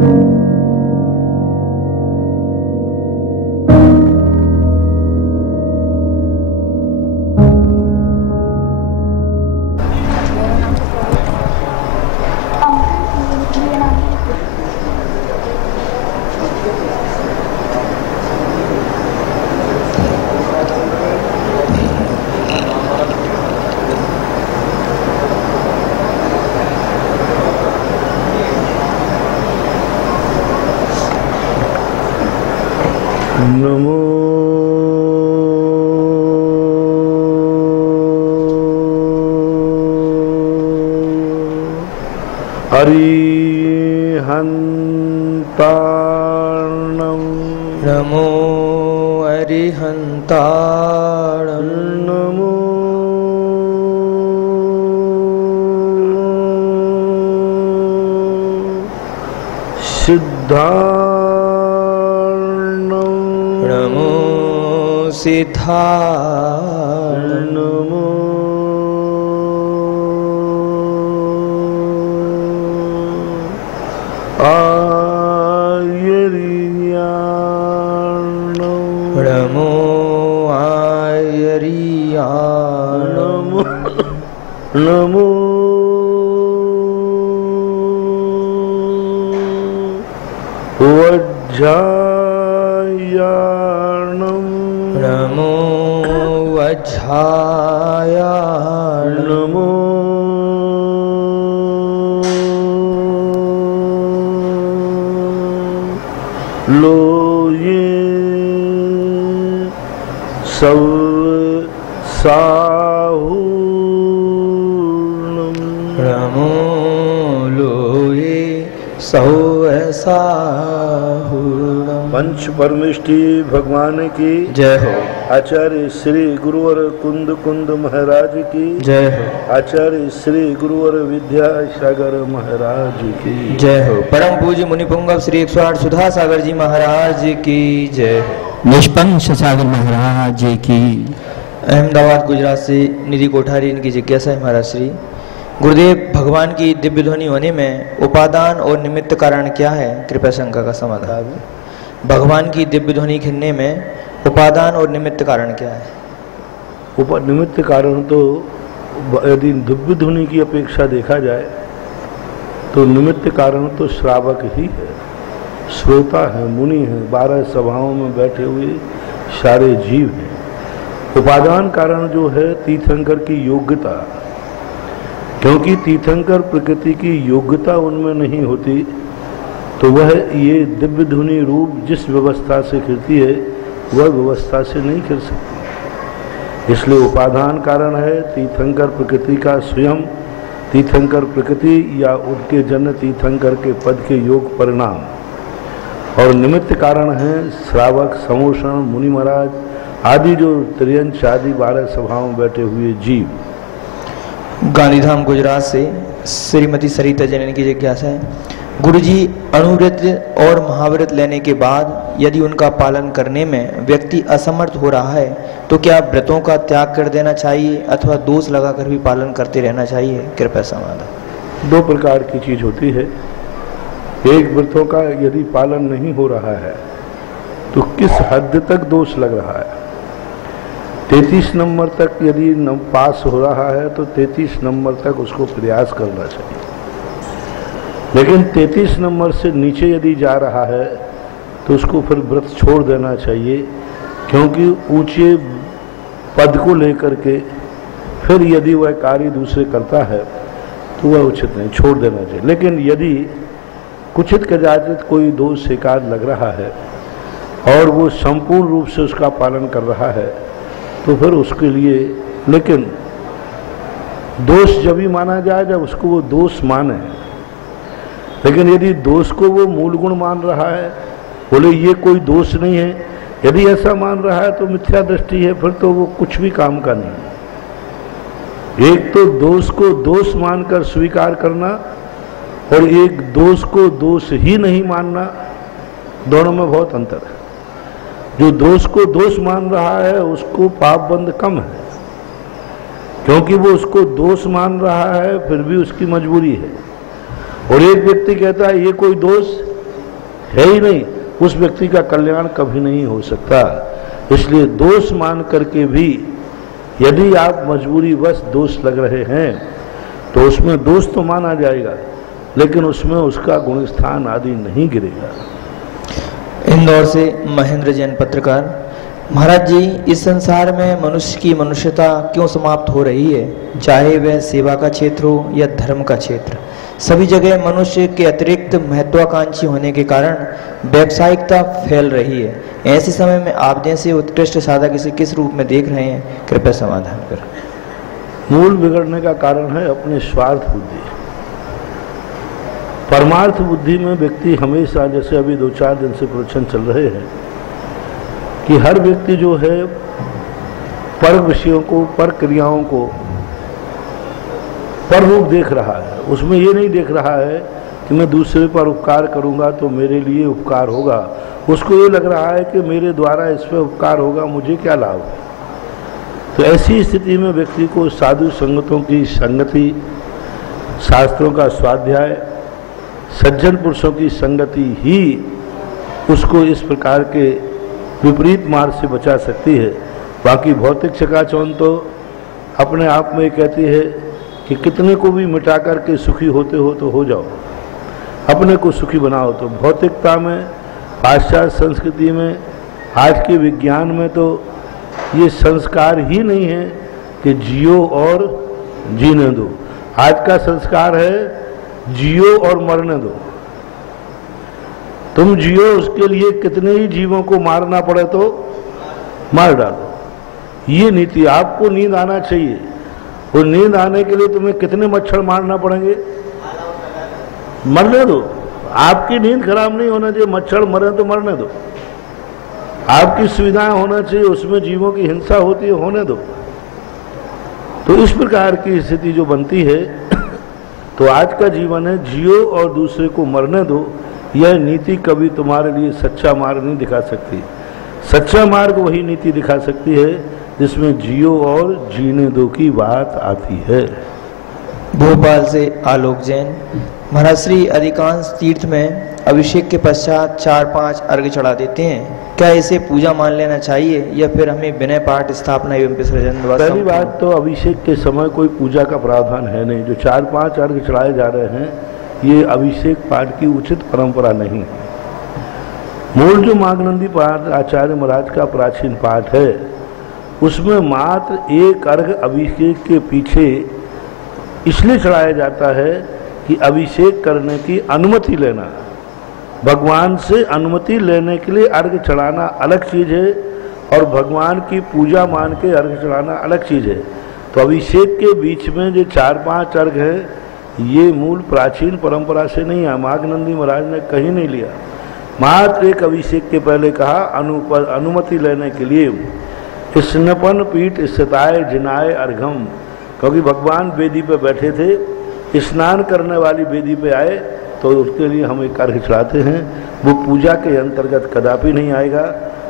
नमो अरिहन्तार्णं नमो अरिहन्तार्णं नमो सिद्धार्णं नमो सिद्धार्णं नमो आयर्याणं नमो आयर्याणं नमो वज्रायाणं नमो वज्रायाणं नमो लोये सौसाहूर्णं नमो लोये सौसाहूर्णं। पंच परमेष्टि भगवान की जय हो। आचार्य श्री गुरुवर कुंद कुंद महाराज की जय हो। आचार्य श्री गुरुवर विद्यासागर महाराज की जय हो। परम पूज्य मुनि पुंगव श्री 108 सुधा सागर जी महाराज की जय हो। निष्पंच सागर महाराज की। अहमदाबाद गुजरात से निधि कोठारी इनकी जिज्ञासा है महाराज श्री गुरुदेव, भगवान की दिव्य ध्वनि होने में उपादान और निमित्त कारण क्या है? कृपया शंका का समाधान। भगवान की दिव्य ध्वनि खिलने में उपादान और निमित्त कारण क्या है? निमित्त कारण तो यदि दिव्य ध्वनि की अपेक्षा देखा जाए तो निमित्त कारण तो श्रावक ही है, श्रोता है, मुनि है, 12 सभाओं में बैठे हुए सारे जीव हैं। उपादान कारण जो है तीर्थंकर की योग्यता, क्योंकि तीर्थंकर प्रकृति की योग्यता उनमें नहीं होती तो वह ये दिव्य ध्वनि रूप जिस व्यवस्था से खिलती है वह व्यवस्था से नहीं खिल सकती। इसलिए उपादान कारण है तीर्थंकर प्रकृति का स्वयं, तीर्थंकर प्रकृति या उनके जन्य तीर्थंकर के पद के योग परिणाम, और निमित्त कारण है श्रावक, समोषण, मुनि महाराज आदि जो त्रियंश आदि 12 सभाओं में बैठे हुए जीव। गांधीधाम गुजरात से श्रीमती सरिता जैन की जिज्ञासा है, गुरुजी, अणुव्रत और महाव्रत लेने के बाद यदि उनका पालन करने में व्यक्ति असमर्थ हो रहा है तो क्या व्रतों का त्याग कर देना चाहिए अथवा दोष लगाकर भी पालन करते रहना चाहिए? कृपया समाधान। 2 प्रकार की चीज होती है। एक, व्रतों का यदि पालन नहीं हो रहा है तो किस हद तक दोष लग रहा है। 33 नंबर तक यदि पास हो रहा है तो 33 नंबर तक उसको प्रयास करना चाहिए, लेकिन 33 नंबर से नीचे यदि जा रहा है तो उसको फिर व्रत छोड़ देना चाहिए, क्योंकि ऊंचे पद को लेकर के फिर यदि वह कार्य दूसरे करता है तो वह उचित नहीं, छोड़ देना चाहिए। लेकिन यदि कुछित कदाचित कोई दोष शिकार लग रहा है और वो संपूर्ण रूप से उसका पालन कर रहा है तो फिर उसके लिए, लेकिन दोष जब भी माना जाए जब उसको वो दोष माने, लेकिन यदि दोष को वो मूल गुण मान रहा है, बोले ये कोई दोष नहीं है, यदि ऐसा मान रहा है तो मिथ्या दृष्टि है, फिर तो वो कुछ भी काम का नहीं। एक तो दोष को दोष मानकर स्वीकार करना और एक दोष को दोष ही नहीं मानना, दोनों में बहुत अंतर है। जो दोष को दोष मान रहा है उसको पाप बंध कम है, क्योंकि वो उसको दोष मान रहा है फिर भी उसकी मजबूरी है। और एक व्यक्ति कहता है ये कोई दोष, है ही नहीं, उस व्यक्ति का कल्याण कभी नहीं हो सकता। इसलिए दोष मान करके भी यदि आप मजबूरीवश दोष लग रहे हैं तो उसमें दोष तो माना जाएगा, लेकिन उसमें उसका गुणस्थान आदि नहीं गिरेगा। इंदौर से महेंद्र जैन पत्रकार। महाराज जी, इस संसार में मनुष्य की मनुष्यता क्यों समाप्त हो रही है? चाहे वह सेवा का क्षेत्र हो या धर्म का क्षेत्र, सभी जगह मनुष्य के अतिरिक्त महत्वाकांक्षी होने के कारण व्यावसायिकता फैल रही है। ऐसे समय में आप जैसे उत्कृष्ट साधक इसे किस रूप में देख रहे हैं? कृपया समाधान करें। मूल बिगड़ने का कारण है अपने स्वार्थ बुद्धि। परमार्थ बुद्धि में व्यक्ति हमेशा, जैसे अभी 2-4 दिन से प्रवचन चल रहे हैं कि हर व्यक्ति जो है पर विषयों को, पर क्रियाओं को पर रूप देख रहा है। उसमें ये नहीं देख रहा है कि मैं दूसरे पर उपकार करूंगा तो मेरे लिए उपकार होगा। उसको ये लग रहा है कि मेरे द्वारा इस पर उपकार होगा, मुझे क्या लाभ है। तो ऐसी स्थिति में व्यक्ति को साधु संगतों की संगति, शास्त्रों का स्वाध्याय, सज्जन पुरुषों की संगति ही उसको इस प्रकार के विपरीत मार्ग से बचा सकती है। बाकी भौतिक चकाचौंध तो अपने आप में कहती है कि कितने को भी मिटा करके सुखी होते हो तो हो जाओ, अपने को सुखी बनाओ। तो भौतिकता में, पाश्चात्य संस्कृति में, आज के विज्ञान में तो ये संस्कार ही नहीं है कि जियो और जीने दो। आज का संस्कार है जियो और मरने दो। तुम जियो, उसके लिए कितने ही जीवों को मारना पड़े तो मार डालो। ये नीति। आपको नींद आना चाहिए, वो नींद आने के लिए तुम्हें कितने मच्छर मारना पड़ेंगे? मरने दो। आपकी नींद खराब नहीं होना चाहिए, मच्छर मरे तो मरने दो। आपकी सुविधाएं होना चाहिए, उसमें जीवों की हिंसा होती है, होने दो। तो इस प्रकार की स्थिति जो बनती है, तो आज का जीवन है जियो और दूसरे को मरने दो। यह नीति कभी तुम्हारे लिए सच्चा मार्ग नहीं दिखा सकती। सच्चा मार्ग वही नीति दिखा सकती है जिसमें जियो और जीने दो की बात आती है। भोपाल से आलोक जैन। महाराज श्री, अधिकांश तीर्थ में अभिषेक के पश्चात 4-5 अर्घ चढ़ा देते हैं। क्या इसे पूजा मान लेना चाहिए या फिर हमें विनय पाठ, स्थापना एवं विसर्जन? पहली बात तो अभिषेक के समय कोई पूजा का प्रावधान है नहीं। जो 4-5 अर्घ चढ़ाए जा रहे हैं, ये अभिषेक पाठ की उचित परंपरा नहीं है। मूल जो माघनंदी पाठ आचार्य महाराज का प्राचीन पाठ है, उसमें मात्र एक अर्घ अभिषेक के पीछे इसलिए चढ़ाया जाता है कि अभिषेक करने की अनुमति लेना, भगवान से अनुमति लेने के लिए अर्घ चढ़ाना अलग चीज़ है और भगवान की पूजा मान के अर्घ चढ़ाना अलग चीज़ है। तो अभिषेक के बीच में जो 4-5 अर्घ है, ये मूल प्राचीन परंपरा से नहीं है। माघनंदी महाराज ने कहीं नहीं लिया। मात्र एक अभिषेक के पहले कहा अनुमति लेने के लिए स्नपन पीठ स्थिताय जिनाय अर्घम, क्योंकि भगवान वेदी पे बैठे थे, स्नान करने वाली वेदी पे आए तो उसके लिए हम एक अर्घ चढ़ाते हैं। वो पूजा के अंतर्गत कदापि नहीं आएगा।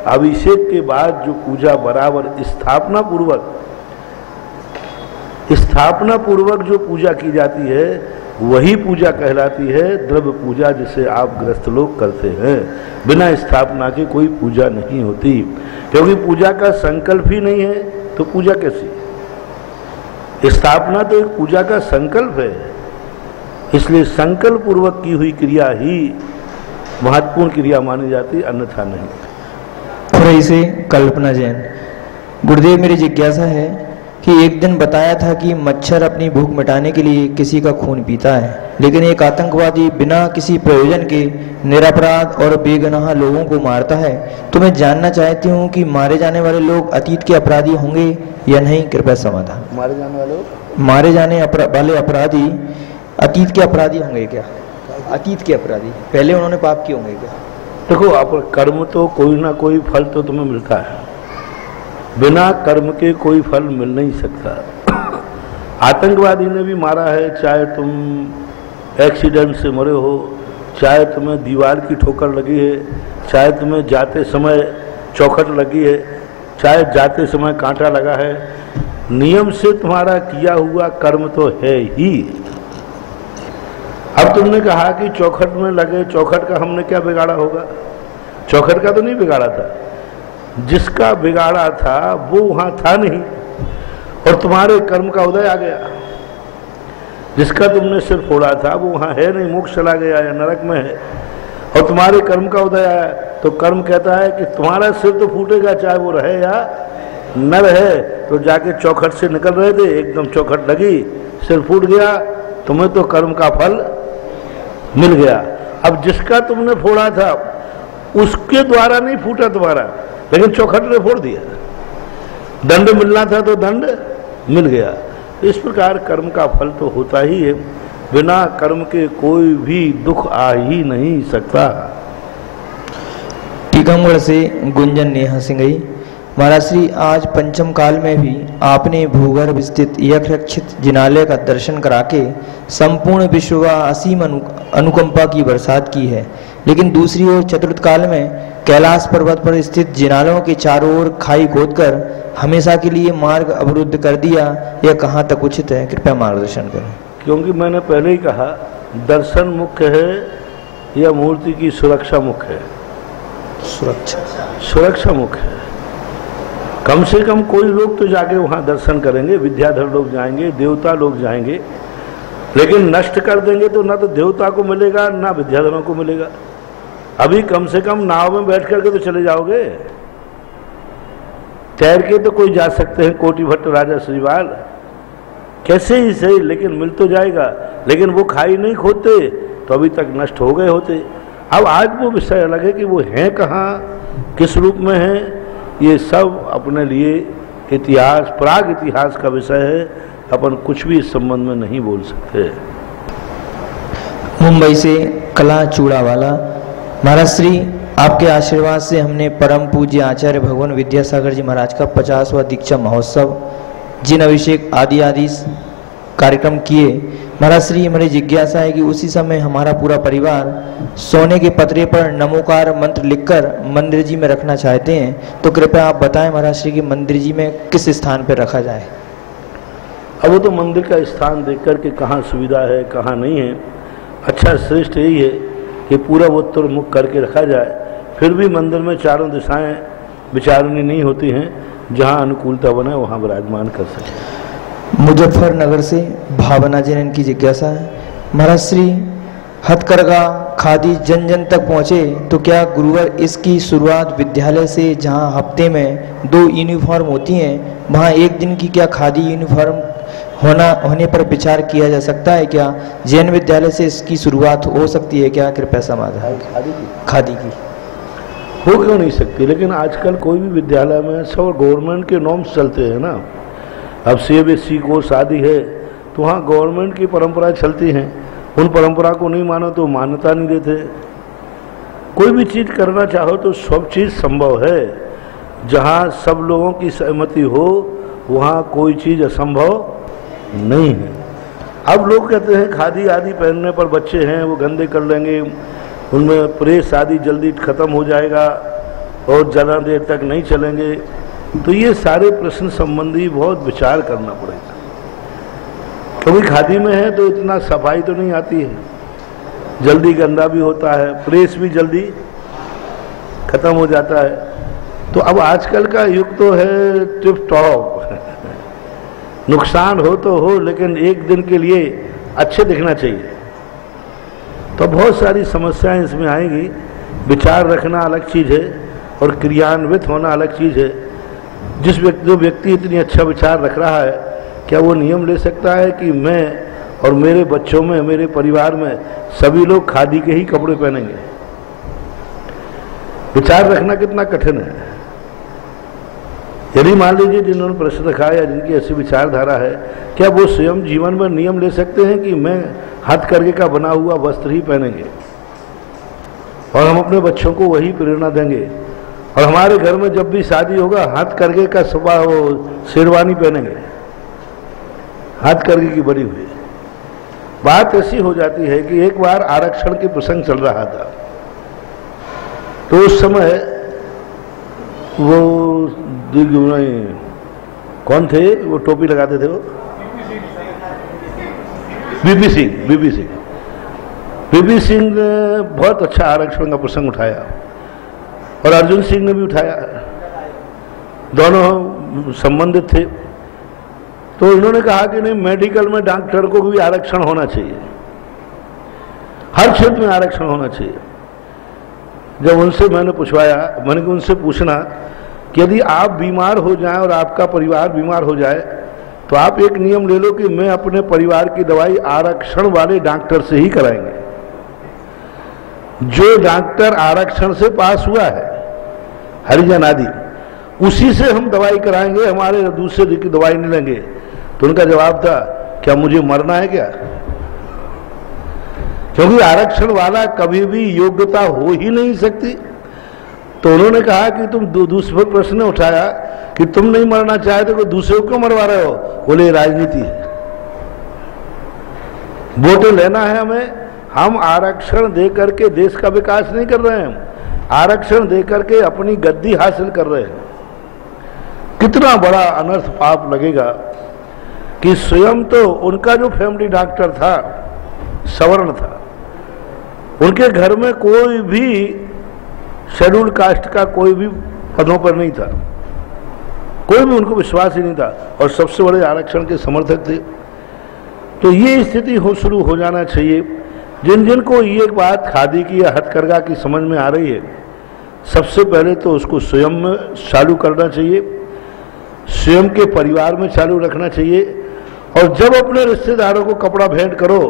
अभिषेक के बाद जो पूजा बराबर स्थापना पूर्वक जो पूजा की जाती है, वही पूजा कहलाती है द्रव्य पूजा, जिसे आप गृहस्थ लोग करते हैं। बिना स्थापना के कोई पूजा नहीं होती, क्योंकि पूजा का संकल्प ही नहीं है तो पूजा कैसी? स्थापना तो एक पूजा का संकल्प है। इसलिए संकल्प पूर्वक की हुई क्रिया ही महत्वपूर्ण क्रिया मानी जाती, अन्यथा नहीं। खुरई से कल्पना जैन। गुरुदेव, मेरी जिज्ञासा है कि एक दिन बताया था कि मच्छर अपनी भूख मिटाने के लिए किसी का खून पीता है, लेकिन एक आतंकवादी बिना किसी प्रयोजन के निरपराध और बेगुनाह लोगों को मारता है। तो मैं जानना चाहती हूँ कि मारे जाने वाले लोग अतीत के अपराधी होंगे या नहीं? कृपया समाधान। मारे जाने वाले अपराधी अतीत के अपराधी होंगे क्या? अतीत के अपराधी, पहले उन्होंने पाप किए होंगे क्या? देखो, आप कर्म तो कोई ना कोई फल तो तुम्हें मिलता है। बिना कर्म के कोई फल मिल नहीं सकता। आतंकवादी ने भी मारा है, चाहे तुम एक्सीडेंट से मरे हो, चाहे तुम्हें दीवार की ठोकर लगी है, चाहे तुम्हें जाते समय चौखट लगी है, चाहे जाते समय कांटा लगा है, नियम से तुम्हारा किया हुआ कर्म तो है ही। अब तुमने कहा कि चौखट में लगे, चौखट का हमने क्या बिगाड़ा होगा? चौखट का तो नहीं बिगाड़ा था, जिसका बिगाड़ा था वो वहां था नहीं और तुम्हारे कर्म का उदय आ गया। जिसका तुमने सिर फोड़ा था वो वहां है नहीं, मोक्ष चला गया या नरक में है, और तुम्हारे कर्म का उदय आया। तो कर्म कहता है कि तुम्हारा सिर तो फूटेगा, चाहे वो रहे या न रहे। तो जाके चौखट से निकल रहे थे, एकदम चौखट लगी, सिर फूट गया, तुम्हें तो कर्म का फल मिल गया। अब जिसका तुमने फोड़ा था उसके द्वारा नहीं फूटा तुम्हारा, लेकिन चौखट ने फोड़ दिया। दंड मिलना था तो दंड मिल गया। इस प्रकार कर्म का फल तो होता ही है, बिना कर्म के कोई भी दुख आ ही नहीं सकता। टीकमगढ़ से गुंजन नेहा सिंगई। महाराज श्री, आज पंचम काल में भी आपने भूगर्भ स्थित यक्षरक्षित जिनालय का दर्शन करा के संपूर्ण विश्व व असीम अनुकंपा की बरसात की है, लेकिन दूसरी ओर चतुर्थ काल में कैलाश पर्वत पर स्थित जिनालयों के चारों ओर खाई खोदकर हमेशा के लिए मार्ग अवरुद्ध कर दिया। यह कहाँ तक उचित है? कृपया मार्गदर्शन करें। क्योंकि मैंने पहले ही कहा, दर्शन मुख्य है या मूर्ति की सुरक्षा मुख्य है? सुरक्षा मुख्य है। कम से कम कोई लोग तो जाके वहां दर्शन करेंगे, विद्याधर लोग जाएंगे, देवता लोग जाएंगे, लेकिन नष्ट कर देंगे तो ना तो देवता को मिलेगा ना विद्याधरों को मिलेगा। अभी कम से कम नाव में बैठ करके तो चले जाओगे, तैर के तो कोई जा सकते हैं, कोटि भट्ट राजा श्रीवाल कैसे ही सही, लेकिन मिल तो जाएगा। लेकिन वो खाई नहीं खोदते तो अभी तक नष्ट हो गए होते। अब आज वो विषय अलग है कि वो हैं कहाँ, किस रूप में हैं, ये सब अपने लिए इतिहास, प्राग इतिहास का विषय है। अपन कुछ भी इस संबंध में नहीं बोल सकते। मुंबई से कला चूड़ावाला। महाराज श्री, आपके आशीर्वाद से हमने परम पूज्य आचार्य भगवान विद्यासागर जी महाराज का 50वां दीक्षा महोत्सव, जिन अभिषेक आदि कार्यक्रम किए। महाराज श्री, हमारी जिज्ञासा है कि उसी समय हमारा पूरा परिवार सोने के पतरे पर नमोकार मंत्र लिखकर मंदिर जी में रखना चाहते हैं, तो कृपया आप बताएं महाराज श्री कि मंदिर जी में किस स्थान पर रखा जाए। अब वो तो मंदिर का स्थान देख कर के कहाँ सुविधा है कहाँ नहीं है। अच्छा श्रेष्ठ यही है कि पूरा उत्तर मुख करके रखा जाए, फिर भी मंदिर में चारों दिशाएं विचारणी नहीं होती हैं, जहाँ अनुकूलता बने वहाँ विराजमान कर सके। मुजफ्फरनगर से भावना जैन की जिज्ञासा है। महाराज श्री, हथकरघा खादी जन जन तक पहुँचे तो क्या गुरुवर इसकी शुरुआत विद्यालय से, जहाँ हफ्ते में 2 यूनिफॉर्म होती हैं, वहाँ एक दिन की क्या खादी यूनिफॉर्म होने पर विचार किया जा सकता है? क्या जैन विद्यालय से इसकी शुरुआत हो सकती है क्या? कृपया समाधान। खादी की हो क्यों नहीं सकती, लेकिन आजकल कोई भी विद्यालय में सब गवर्नमेंट के नॉर्म्स चलते हैं ना। अब CBSE कोर्स आदि है तो वहाँ गवर्नमेंट की परंपरा चलती हैं, उन परंपरा को नहीं मानो तो मान्यता नहीं देते। कोई भी चीज़ करना चाहो तो सब चीज़ संभव है, जहाँ सब लोगों की सहमति हो वहाँ कोई चीज़ असंभव नहीं है। अब लोग कहते हैं खादी आदि पहनने पर बच्चे हैं वो गंदे कर लेंगे, उनमें प्रेस आदि जल्दी खत्म हो जाएगा और ज़्यादा देर तक नहीं चलेंगे। तो ये सारे प्रश्न संबंधी बहुत विचार करना पड़ेगा, क्योंकि खादी में है तो इतना सफाई तो नहीं आती है, जल्दी गंदा भी होता है, प्रेस भी जल्दी खत्म हो जाता है। तो अब आजकल का युग तो है टिप टॉप, नुकसान हो तो हो लेकिन एक दिन के लिए अच्छे दिखना चाहिए। तो बहुत सारी समस्याएं इसमें आएंगी। विचार रखना अलग चीज़ है और क्रियान्वित होना अलग चीज़ है। जो व्यक्ति इतनी अच्छा विचार रख रहा है, क्या वो नियम ले सकता है कि मैं और मेरे बच्चों में, मेरे परिवार में सभी लोग खादी के ही कपड़े पहनेंगे? विचार रखना कितना कठिन है। यदि मान लीजिए जिन्होंने प्रश्न रखा या जिनकी ऐसी विचारधारा है, क्या वो स्वयं जीवन में नियम ले सकते हैं कि मैं हथकरघे का बना हुआ वस्त्र ही पहनेंगे और हम अपने बच्चों को वही प्रेरणा देंगे, और हमारे घर में जब भी शादी होगा हथकरघे का वो शेरवानी पहनेंगे, हथकरघे की बनी हुई? बात ऐसी हो जाती है कि एक बार आरक्षण के प्रसंग चल रहा था, तो उस समय वो कौन थे वो टोपी लगाते थे, वो बीपी सिंह। पीपी सिंह ने बहुत अच्छा आरक्षण का प्रसंग उठाया और अर्जुन सिंह ने भी उठाया, दोनों संबंधित थे। तो इन्होंने कहा कि नहीं, मेडिकल में डॉक्टर को भी आरक्षण होना चाहिए, हर क्षेत्र में आरक्षण होना चाहिए। जब उनसे मैंने पूछवाया, मैंने उनसे पूछना कि यदि आप बीमार हो जाएं और आपका परिवार बीमार हो जाए तो आप एक नियम ले लो कि मैं अपने परिवार की दवाई आरक्षण वाले डॉक्टर से ही कराएंगे। जो डॉक्टर आरक्षण से पास हुआ है, हरिजन आदि, उसी से हम दवाई कराएंगे, हमारे दूसरे की दवाई नहीं लेंगे। तो उनका जवाब था, क्या मुझे मरना है क्या? क्योंकि आरक्षण वाला कभी भी योग्यता हो ही नहीं सकती। तो उन्होंने कहा कि तुम दूसरे प्रश्न उठाया कि तुम नहीं मरना चाहते, कोई दूसरे को क्यों मरवा रहे हो? बोले राजनीति है, वोटें लेना है हमें। हम आरक्षण दे करके देश का विकास नहीं कर रहे हैं, आरक्षण दे करके अपनी गद्दी हासिल कर रहे हैं। कितना बड़ा अनर्थ पाप लगेगा कि स्वयं तो उनका जो फैमिली डॉक्टर था सवर्ण था, उनके घर में कोई भी शेड्यूल कास्ट का कोई भी पदों पर नहीं था, कोई भी उनको विश्वास ही नहीं था, और सबसे बड़े आरक्षण के समर्थक थे। तो ये स्थिति शुरू हो जाना चाहिए। जिन जिन को ये बात खादी की या हथकरघा की समझ में आ रही है, सबसे पहले तो उसको स्वयं में चालू करना चाहिए, स्वयं के परिवार में चालू रखना चाहिए। और जब अपने रिश्तेदारों को कपड़ा भेंट करो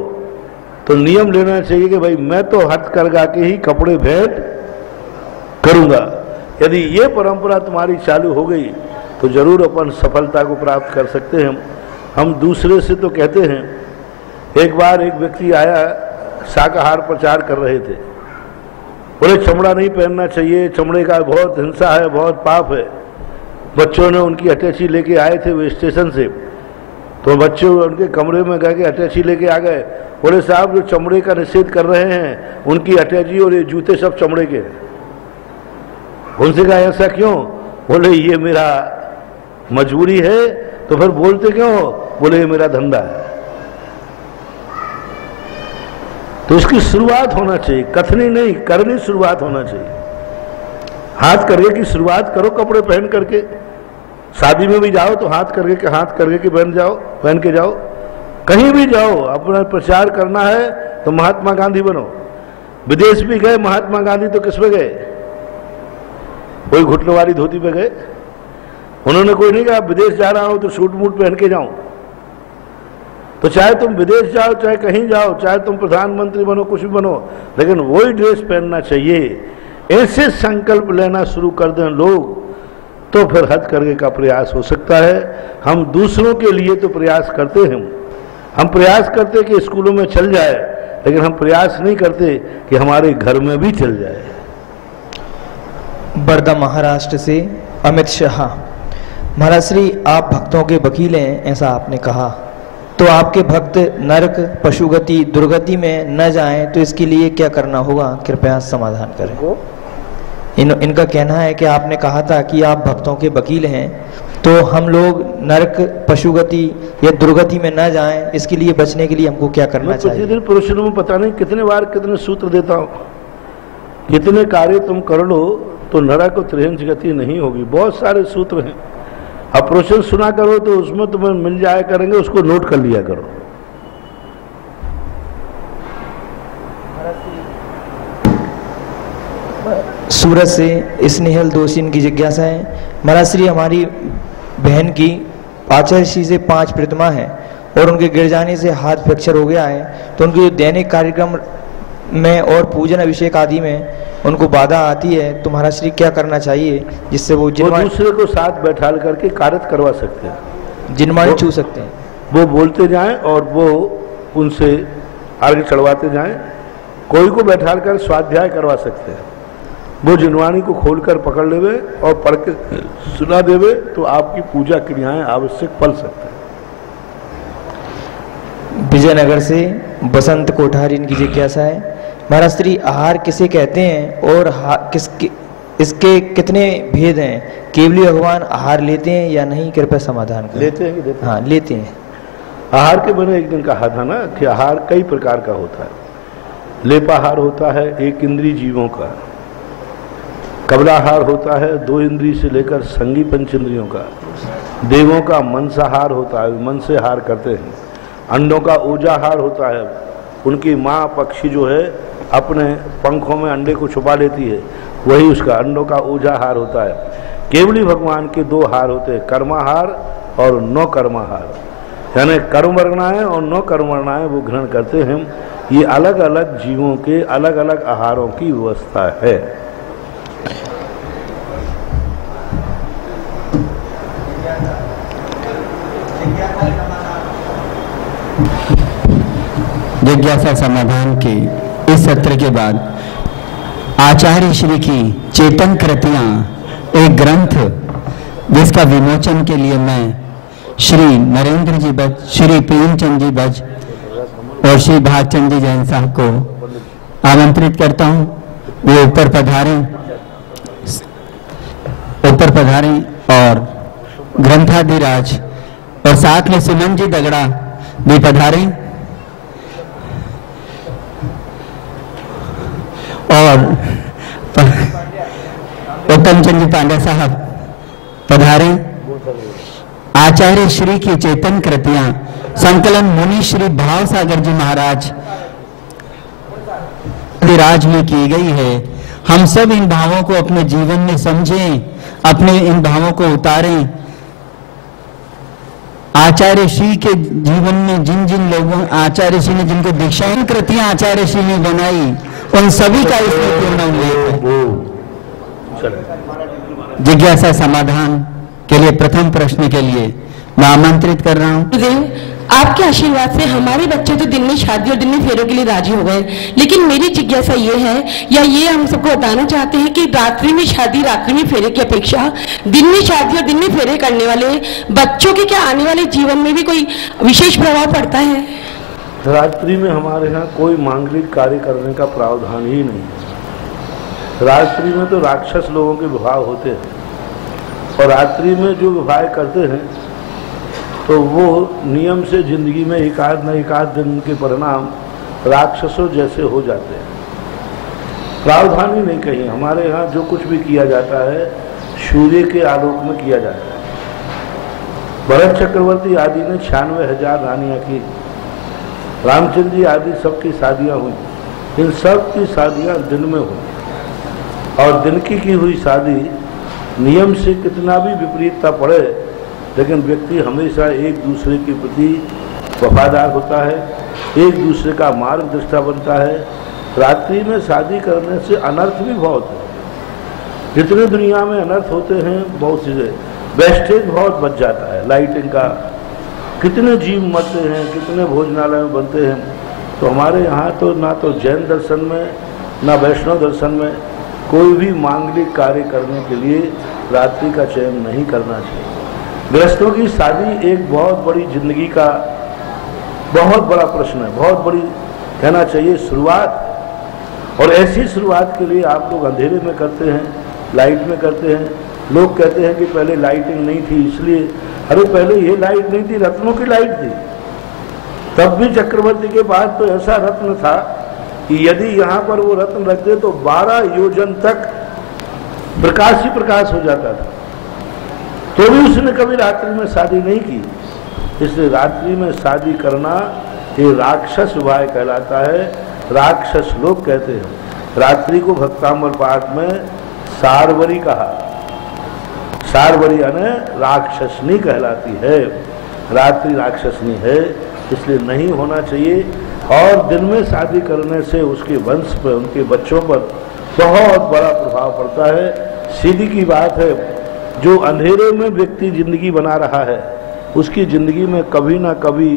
तो नियम लेना चाहिए कि भाई मैं तो हथकरघा के ही कपड़े भेंट करूंगा। यदि ये परंपरा तुम्हारी चालू हो गई तो जरूर अपन सफलता को प्राप्त कर सकते हैं। हम दूसरे से तो कहते हैं, एक बार एक व्यक्ति आया, शाकाहार प्रचार कर रहे थे, बोले चमड़ा नहीं पहनना चाहिए, चमड़े का बहुत हिंसा है, बहुत पाप है। बच्चों ने उनकी अटैची लेके आए थे वो स्टेशन से, तो बच्चे उनके कमरे में गए के अटैची लेके आ गए। बोले साहब जो चमड़े का निषेध कर रहे हैं, उनकी अटैची और ये जूते सब चमड़े के। उनसे कहा ऐसा क्यों? बोले ये मेरा मजबूरी है। तो फिर बोलते क्यों? बोले ये मेरा धंधा है। तो इसकी शुरुआत होना चाहिए, कथनी नहीं करनी शुरुआत होना चाहिए। हाथ करके की शुरुआत करो, कपड़े पहन करके। शादी में भी जाओ तो हाथ करके के पहन के जाओ। कहीं भी जाओ, अपना प्रचार करना है तो महात्मा गांधी बनो। विदेश भी गए महात्मा गांधी तो किस पे गए? कोई घुटने वाली धोती पे गए। उन्होंने कोई नहीं कहा विदेश जा रहा हूं तो सूट बूट पहन के जाऊं। तो चाहे तुम विदेश जाओ, चाहे कहीं जाओ, चाहे तुम प्रधानमंत्री बनो, कुछ भी बनो, लेकिन वही ड्रेस पहनना चाहिए। ऐसे संकल्प लेना शुरू कर दें लोग, तो फिर हद करके का प्रयास हो सकता है। हम दूसरों के लिए तो प्रयास करते हैं, हम प्रयास करते कि स्कूलों में चल जाए, लेकिन हम प्रयास नहीं करते कि हमारे घर में भी चल जाए। बर्दा महाराष्ट्र से अमित शाह। महाराज श्री, आप भक्तों के वकील हैं, ऐसा आपने कहा, तो आपके भक्त नरक, पशुगति, दुर्गति में न जाएं तो इसके लिए क्या करना होगा? कृपया समाधान करें। इनका कहना है कि आपने कहा था कि आप भक्तों के वकील हैं, तो हम लोग नरक, पशुगति या दुर्गति में न जाएं, इसके लिए बचने के लिए हमको क्या करना चाहिए? प्रतिदिन पुरुषों में पता नहीं कितने बार कितने सूत्र देता हूँ, कितने कार्य तुम कर लो तो नरक और त्रिहंस गति नहीं होगी। बहुत सारे सूत्र हैं, अब प्रोसेस सुना करो तो उसमें तुम्हें मिल जाया करेंगे, उसको नोट कर लिया करो। सूरत से स्नेहल दोषी की जिज्ञासा है। महाराज श्री, हमारी बहन की आचार्य से 5 प्रतिमा है और उनके गिर जाने से हाथ फ्रैक्चर हो गया है, तो उनके दैनिक कार्यक्रम में और पूजन अभिषेक आदि में उनको बाधा आती है, तो महाराज श्री क्या करना चाहिए जिससे वो दूसरे को साथ बैठा करके कार्य करवा सकते हैं, जिनवाणी छू सकते हैं। वो बोलते जाएं और वो उनसे आगे चढ़वाते जाएं। कोई को बैठा कर स्वाध्याय करवा सकते हैं, वो जिनवाणी को खोलकर पकड़ लेवे और पढ़ के सुना देवे, तो आपकी पूजा क्रियाएं आवश्यक फल सकते हैं। विजयनगर से बसंत कोठारी इनकी जिज्ञासा है। महाराज श्री, आहार किसे कहते हैं और इसके कितने भेद हैं? केवली भगवान आहार लेते हैं या नहीं? कृपया समाधान करें। लेते हैं कि देते हैं? हाँ, लेते हैं। आहार के मैंने एक दिन कहा था ना कि आहार कई प्रकार का होता है। लेपाहार होता है 1 इंद्रिय जीवों का, कबलाहार होता है 2 इंद्रिय से लेकर संगी 5 इंद्रियों का, देवों का मनसाहार होता है, मन से हार करते हैं, अंडों का ऊजाहार होता है, उनकी माँ पक्षी जो है अपने पंखों में अंडे को छुपा लेती है, वही उसका अंडों का ऊजाहार होता है। केवली भगवान के 2 हार होते हैं, कर्माहार और नौ कर्माहार, यानी कर्म वर्णाएं और नौ कर्म वर्णाएं वो ग्रहण करते हैं। ये अलग अलग जीवों के अलग अलग आहारों की व्यवस्था है। जिज्ञासा समाधान के इस सत्र के बाद आचार्य श्री की चेतन कृतियां, एक ग्रंथ जिसका विमोचन के लिए मैं श्री नरेंद्र जी बज, श्री प्रेमचंद जी बज और श्री भागचंद जी जैन साहब को आमंत्रित करता हूं। वे ऊपर पधारें और ग्रंथाधिराज और साथ में सुमन जी दगड़ा भी पधारें और उत्तम चंद जी पांड्या साहब पधारें। आचार्य श्री की चेतन कृतियां संकलन मुनि श्री भाव सागर जी महाराज राज में की गई है। हम सब इन भावों को अपने जीवन में समझें, अपने इन भावों को उतारें। आचार्य श्री के जीवन में जिन जिन लोगों आचार्य श्री ने जिनको दीक्षाएं कृतियां आचार्य श्री ने बनाई, उन सभी का इसमें पूर्ण उल्लेख है। जिज्ञासा समाधान के लिए प्रथम प्रश्न के लिए मैं आमंत्रित कर रहा हूँ। आपके आशीर्वाद से हमारे बच्चे तो दिन में शादी और दिन में फेरों के लिए राजी हो गए, लेकिन मेरी जिज्ञासा ये है, या ये हम सबको बताना चाहते हैं कि रात्रि में शादी रात्रि में फेरे की अपेक्षा दिन में शादी और दिन में फेरे करने वाले बच्चों के क्या आने वाले जीवन में भी कोई विशेष प्रभाव पड़ता है? रात्रि में हमारे यहाँ कोई मांगलिक कार्य करने का प्रावधान ही नहीं। रात्रि में तो राक्षस लोगों के विवाह होते हैं और रात्रि में जो विवाह करते हैं तो वो नियम से जिंदगी में एकाध न एकाध दिन के परिणाम राक्षसों जैसे हो जाते हैं। प्रावधान ही नहीं कहीं। हमारे यहाँ जो कुछ भी किया जाता है सूर्य के आलोक में किया जाता है। भरत चक्रवर्ती आदि ने 96,000 रानियाँ की, रामचंद्र जी आदि सबकी शादियाँ हुई। इन सब की शादियाँ दिन में हुई और दिन की हुई शादी नियम से कितना भी विपरीतता पड़े, लेकिन व्यक्ति हमेशा एक दूसरे के प्रति वफादार होता है, एक दूसरे का मार्गदर्शक बनता है। रात्रि में शादी करने से अनर्थ भी बहुत है। जितने दुनिया में अनर्थ होते हैं बहुत चीज़ें, वेस्टेज बहुत बच जाता है। लाइटिंग का कितने जीव मरते हैं, कितने भोजनालय में बनते हैं। तो हमारे यहाँ तो ना तो जैन दर्शन में ना वैष्णव दर्शन में कोई भी मांगलिक कार्य करने के लिए रात्रि का चयन नहीं करना चाहिए। गृहस्थों की शादी एक बहुत बड़ी जिंदगी का बहुत बड़ा प्रश्न है, बहुत बड़ी कहना चाहिए शुरुआत। और ऐसी शुरुआत के लिए आप लोग अंधेरे में करते हैं, लाइट में करते हैं। लोग कहते हैं कि पहले लाइटिंग नहीं थी इसलिए। अरे पहले ये लाइट नहीं थी, रत्नों की लाइट थी। तब भी चक्रवर्ती के पास तो ऐसा रत्न था कि यदि यहाँ पर वो रत्न रख दे तो 12 योजन तक प्रकाश ही प्रकाश हो जाता था। तो भी उसने कभी रात्रि में शादी नहीं की। इसलिए रात्रि में शादी करना ये राक्षस उपाय कहलाता है। राक्षस लोग कहते हैं। रात्रि को भक्तांबर पाठ में सारवरी कहा। सारवरी यानी राक्षसनी कहलाती है। रात्रि राक्षसनी है, इसलिए नहीं होना चाहिए। और दिन में शादी करने से उसके वंश पर, उनके बच्चों पर बहुत बड़ा प्रभाव पड़ता है। सीधी की बात है, जो अंधेरे में व्यक्ति जिंदगी बना रहा है उसकी जिंदगी में कभी ना कभी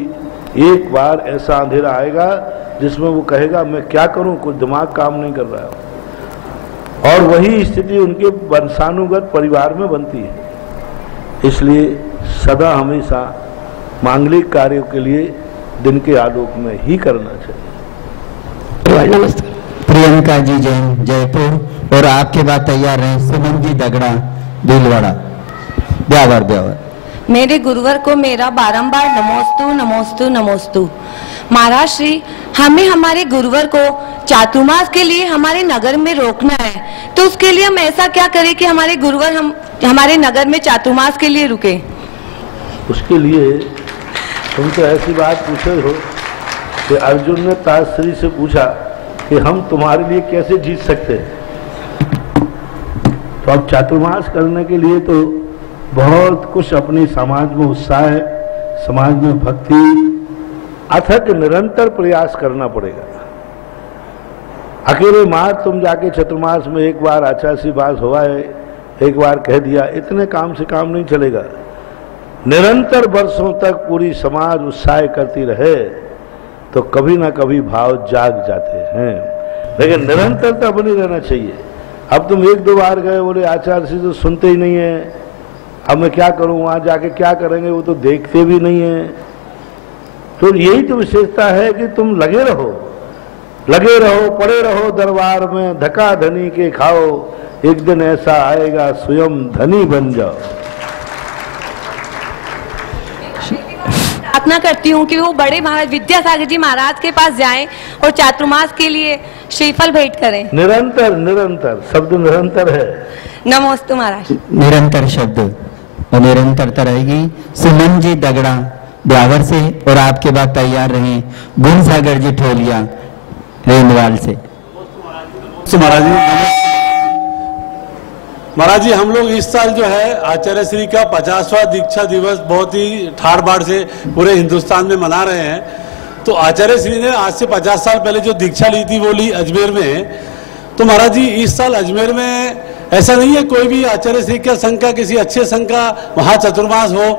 एक बार ऐसा अंधेरा आएगा जिसमें वो कहेगा मैं क्या करूं, कुछ दिमाग काम नहीं कर रहा है। और वही स्थिति उनके वंशानुगत परिवार में बनती है। इसलिए सदा हमेशा मांगलिक कार्यों के लिए दिन के आलोक में ही करना चाहिए। नमस्कार। प्रियंका जी जैन जयपुर और आपके बाद तैयार रहे सुमन जी दगड़ा भीलवाड़ा। ब्यावर। मेरे गुरुवर को मेरा बारंबार नमोस्तु नमोस्तु नमोस्तु। महाराज श्री, हमें हमारे गुरुवर को चातुर्मास के लिए हमारे नगर में रोकना है, तो उसके लिए हम ऐसा क्या करें कि हमारे गुरुवर हमारे नगर में चातुर्मास के लिए रुके? उसके लिए तुम तो ऐसी बात पूछे हो कि अर्जुन ने ताश्री से पूछा कि हम तुम्हारे लिए कैसे जीत सकते हैं। तो अब चातुर्मास करने के लिए तो बहुत कुछ अपनी समाज में उत्साह है, समाज में भक्ति, अथक निरंतर प्रयास करना पड़ेगा। अकेले मार तुम जाके चतुर्मास में एक बार आचार सी बात हुआ है, एक बार कह दिया, इतने काम से काम नहीं चलेगा। निरंतर वर्षों तक पूरी समाज उत्साह करती रहे तो कभी ना कभी भाव जाग जाते हैं, लेकिन निरंतरता बनी रहना चाहिए। अब तुम एक दो बार गए, बोले आचार्य से तो सुनते ही नहीं है, अब मैं क्या करूं, वहां जाके क्या करेंगे, वो तो देखते भी नहीं है। तो यही तो विशेषता है कि तुम लगे रहो, पड़े रहो दरबार में, धका धनी के खाओ, एक दिन ऐसा आएगा स्वयं धनी बन जाओ। प्रार्थना करती हूँ कि वो बड़े महाराज विद्यासागर जी महाराज के पास जाएं और चातुर्मास के लिए श्रीफल भेंट करें। निरंतर, निरंतर शब्द निरंतर है। नमोस्तु महाराज। निरंतर शब्द और निरंतरता रहेगी। सुमन जी दगड़ा ब्यावर से और आपके बाद तैयार रहे गुण सागर जी ठोलिया रेंदवाल से। महाराज जी, हम लोग इस साल जो है आचार्य श्री का 50वां दीक्षा दिवस बहुत ही ठाड़ बाड़ से पूरे हिंदुस्तान में मना रहे हैं। तो आचार्य श्री ने आज से 50 साल पहले जो दीक्षा ली थी वो ली अजमेर में। तो महाराज जी, इस साल अजमेर में ऐसा नहीं है कोई भी आचार्य श्री का संघ का, किसी अच्छे संघ का वहाँ चतुर्मास हो,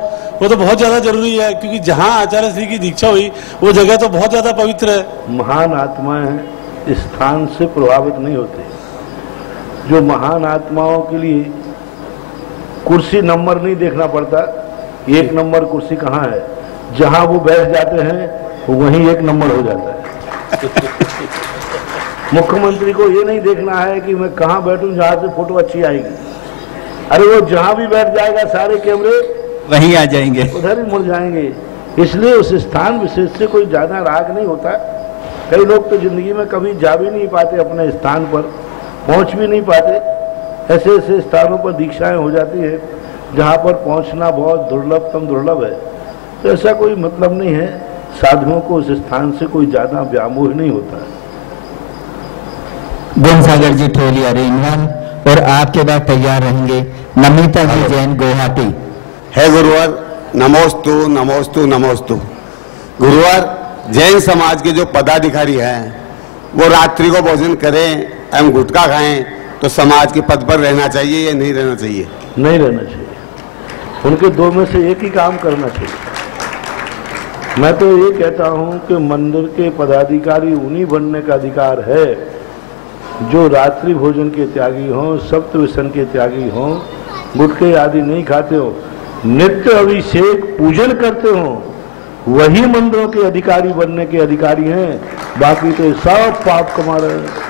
वो तो बहुत ज्यादा जरूरी है, क्योंकि जहाँ आचार्य श्री की दीक्षा हुई वो जगह तो बहुत ज्यादा पवित्र है। महान आत्माएं स्थान से प्रभावित नहीं होते। जो महान आत्माओं के लिए कुर्सी नंबर नहीं देखना पड़ता, एक नंबर कुर्सी कहाँ है, जहां वो बैठ जाते हैं वहीं एक नंबर हो जाता है। मुख्यमंत्री को ये नहीं देखना है कि मैं कहाँ बैठूं जहां से फोटो अच्छी आएगी, अरे वो जहां भी बैठ जाएगा सारे कैमरे वहीं आ जाएंगे, उधर ही मुड़ जाएंगे। इसलिए उस स्थान विशेष से कोई ज्यादा राग नहीं होता। कई लोग तो जिंदगी में कभी जा भी नहीं पाते, अपने स्थान पर पहुंच भी नहीं पाते। ऐसे ऐसे स्थानों पर दीक्षाएं हो जाती है जहां पर पहुंचना बहुत दुर्लभतम दुर्लभ है। तो ऐसा कोई मतलब नहीं है, साधुओं को उस स्थान से कोई ज्यादा व्यामोह नहीं होता है। गुण सागर जी ठोलिया रेंदवाल और आपके बाद तैयार रहेंगे नमिता जी जैन गुवाहाटी। है गुरुवर, नमोस्तु नमोस्तु नमोस्तु। गुरुवर, जैन समाज के जो पदाधिकारी हैं वो रात्रि को भोजन करें एवं गुटखा खाएं तो समाज के पद पर रहना चाहिए या नहीं रहना चाहिए? नहीं रहना चाहिए। उनके दो में से एक ही काम करना चाहिए। मैं तो ये कहता हूं कि मंदिर के पदाधिकारी उन्हीं बनने का अधिकार है जो रात्रि भोजन के त्यागी हों, सप्तव्यसन के त्यागी हों, गुटखे आदि नहीं खाते हो, नित्य अभिषेक पूजन करते हो, वही मंदिरों के अधिकारी बनने के अधिकारी हैं। बाकी तो सब पाप कमा रहे हैं।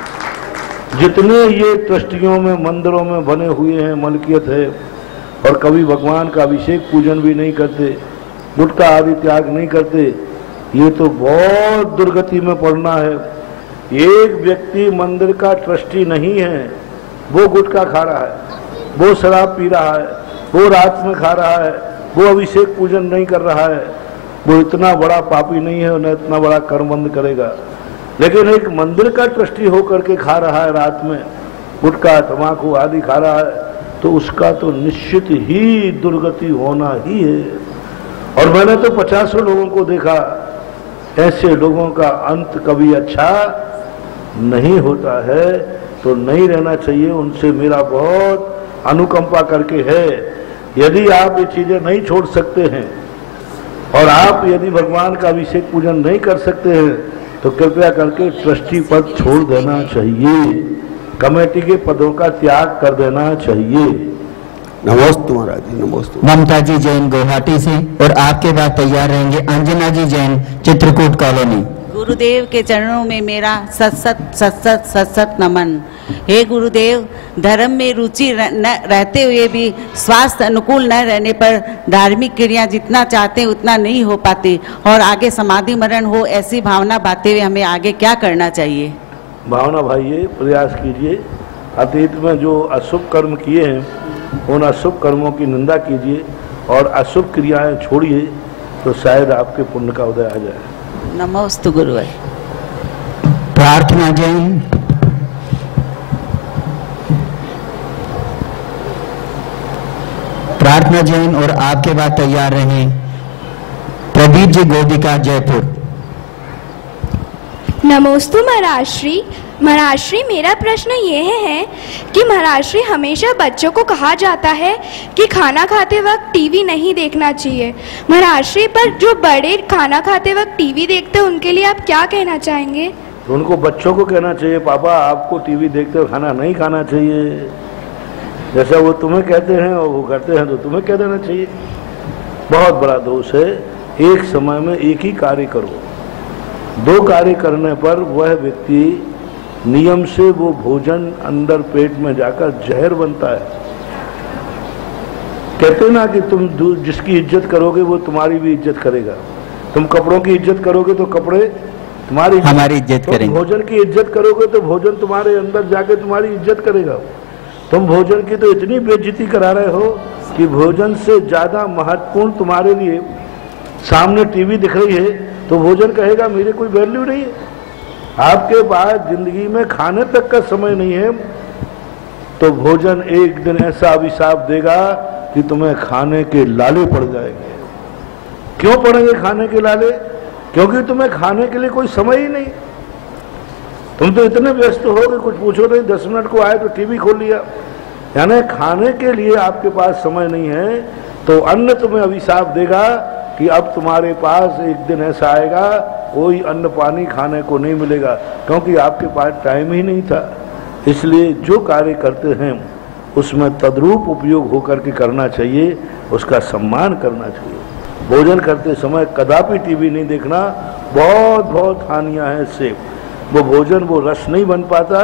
जितने ये ट्रस्टियों में मंदिरों में बने हुए हैं, मलकियत है, और कभी भगवान का अभिषेक पूजन भी नहीं करते, गुटखा आदि त्याग नहीं करते, ये तो बहुत दुर्गति में पड़ना है। एक व्यक्ति मंदिर का ट्रस्टी नहीं है, वो गुटखा खा रहा है, वो शराब पी रहा है, वो रात में खा रहा है, वो अभिषेक पूजन नहीं कर रहा है, वो इतना बड़ा पापी नहीं है, उन्हें इतना बड़ा कर्मबंध करेगा। लेकिन एक मंदिर का ट्रस्टी होकर के खा रहा है, रात में गुटखा तंबाकू आदि खा रहा है, तो उसका तो निश्चित ही दुर्गति होना ही है। और मैंने तो 50 लोगों को देखा, ऐसे लोगों का अंत कभी अच्छा नहीं होता है। तो नहीं रहना चाहिए। उनसे मेरा बहुत अनुकंपा करके है, यदि आप ये चीजें नहीं छोड़ सकते हैं और आप यदि भगवान का अभिषेक पूजन नहीं कर सकते हैं तो कृपया करके ट्रस्टी पद छोड़ देना चाहिए, कमेटी के पदों का त्याग कर देना चाहिए। नमोस्तु महाराज जी, नमोस्तु। ममता जी जैन गुवाहाटी से और आपके बाद तैयार रहेंगे अंजना जी जैन चित्रकूट कॉलोनी। गुरुदेव के चरणों में मेरा सत सत नमन। हे गुरुदेव, धर्म में रुचि न रहते हुए भी स्वास्थ्य अनुकूल न रहने पर धार्मिक क्रिया जितना चाहते हैं उतना नहीं हो पाती और आगे समाधि मरण हो, ऐसी भावना बाते हुए हमें आगे क्या करना चाहिए? भावना भाइये, प्रयास कीजिए। अतीत में जो अशुभ कर्म किए हैं उन अशुभ कर्मों की निंदा कीजिए और अशुभ क्रियाएं छोड़िए, तो शायद आपके पुण्य का उदय आ जाए। नमोस्तु गुरुवर। प्रार्थना जैन। प्रार्थना जैन और आपके बाद तैयार रहे प्रदीप जी गोदिका, जयपुर। नमोस्तु महाराष्ट्री। महाराष्ट्री, मेरा प्रश्न यह है कि महाराष्ट्री, हमेशा बच्चों को कहा जाता है कि खाना खाते वक्त टीवी नहीं देखना चाहिए। महाराष्ट्री, पर जो बड़े खाना खाते वक्त टीवी देखते हैं उनके लिए आप क्या कहना चाहेंगे? तो उनको बच्चों को कहना चाहिए, पापा आपको टीवी देखते हुए खाना नहीं खाना चाहिए। जैसा वो तुम्हें कहते हैं और वो करते हैं तो तुम्हें कह देना चाहिए। बहुत बड़ा दोष है। एक समय में एक ही कार्य करो। दो कार्य करने पर वह व्यक्ति नियम से वो भोजन अंदर पेट में जाकर जहर बनता है। कहते ना कि तुम जिसकी इज्जत करोगे वो तुम्हारी भी इज्जत करेगा। तुम कपड़ों की इज्जत करोगे तो कपड़े तुम्हारी हमारी इज्जत करेंगे। भोजन की इज्जत करोगे तो भोजन तुम्हारे अंदर जाके तुम्हारी इज्जत करेगा। तुम भोजन की तो इतनी बेइज्जती करा रहे हो कि भोजन से ज्यादा महत्वपूर्ण तुम्हारे लिए सामने टीवी दिख रही है, तो भोजन कहेगा मेरी कोई वैल्यू नहीं है। आपके पास जिंदगी में खाने तक का समय नहीं है, तो भोजन एक दिन ऐसा अभिशाप देगा कि तुम्हें खाने के लाले पड़ जाएंगे। क्यों पड़ेंगे खाने के लाले? क्योंकि तुम्हें खाने के लिए कोई समय ही नहीं। तुम तो इतने व्यस्त हो कि कुछ पूछो नहीं, 10 मिनट को आए तो टीवी खोल लिया। यानी खाने के लिए आपके पास समय नहीं है, तो अन्न तुम्हें अभिशाप देगा कि अब तुम्हारे पास एक दिन ऐसा आएगा कोई अन्न पानी खाने को नहीं मिलेगा, क्योंकि आपके पास टाइम ही नहीं था। इसलिए जो कार्य करते हैं उसमें तद्रूप उपयोग होकर के करना चाहिए, उसका सम्मान करना चाहिए। भोजन करते समय कदापि टीवी नहीं देखना। बहुत बहुत हानियां हैं इससे। वो भोजन वो रस नहीं बन पाता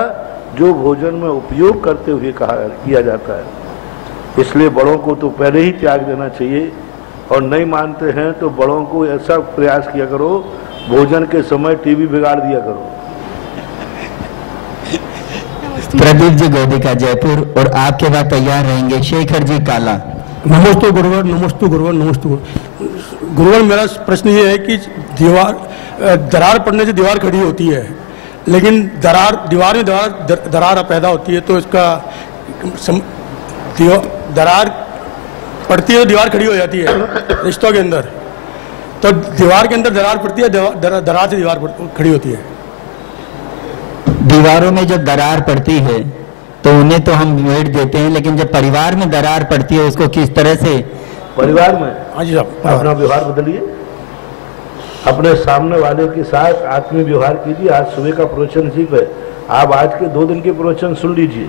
जो भोजन में उपयोग करते हुए किया जाता है। इसलिए बड़ों को तो पहले ही त्याग देना चाहिए, और नहीं मानते हैं तो बड़ों को ऐसा प्रयास किया करो, भोजन के समय टीवी बिगाड़ दिया करो। प्रदीप जी गोदिका, जयपुर, और आपके बाद तैयार रहेंगे शेखर जी काला। नमस्ते गुरुवर, नमस्ते गुरुवर, नमस्ते गुरुवर। मेरा प्रश्न ये है कि दरार पड़ने से दीवार खड़ी होती है, लेकिन दीवार में दरार पैदा होती है, तो इसका दरार पड़ती है तो दीवार खड़ी हो जाती है रिश्तों के अंदर। तो दीवार के अंदर दरार पड़ती है, दरार से दीवार खड़ी होती है। दीवारों में जब दरार पड़ती है तो उन्हें तो हम मेट देते हैं, लेकिन जब परिवार में दरार पड़ती है उसको किस तरह से? परिवार में हाँ जी साहब, अपना व्यवहार बदलिए। अपने सामने वाले के साथ आत्मीय व्यवहार कीजिए। आज सुबह का प्रवचन इसी पे, आप आज के 2 दिन के प्रवचन सुन लीजिए।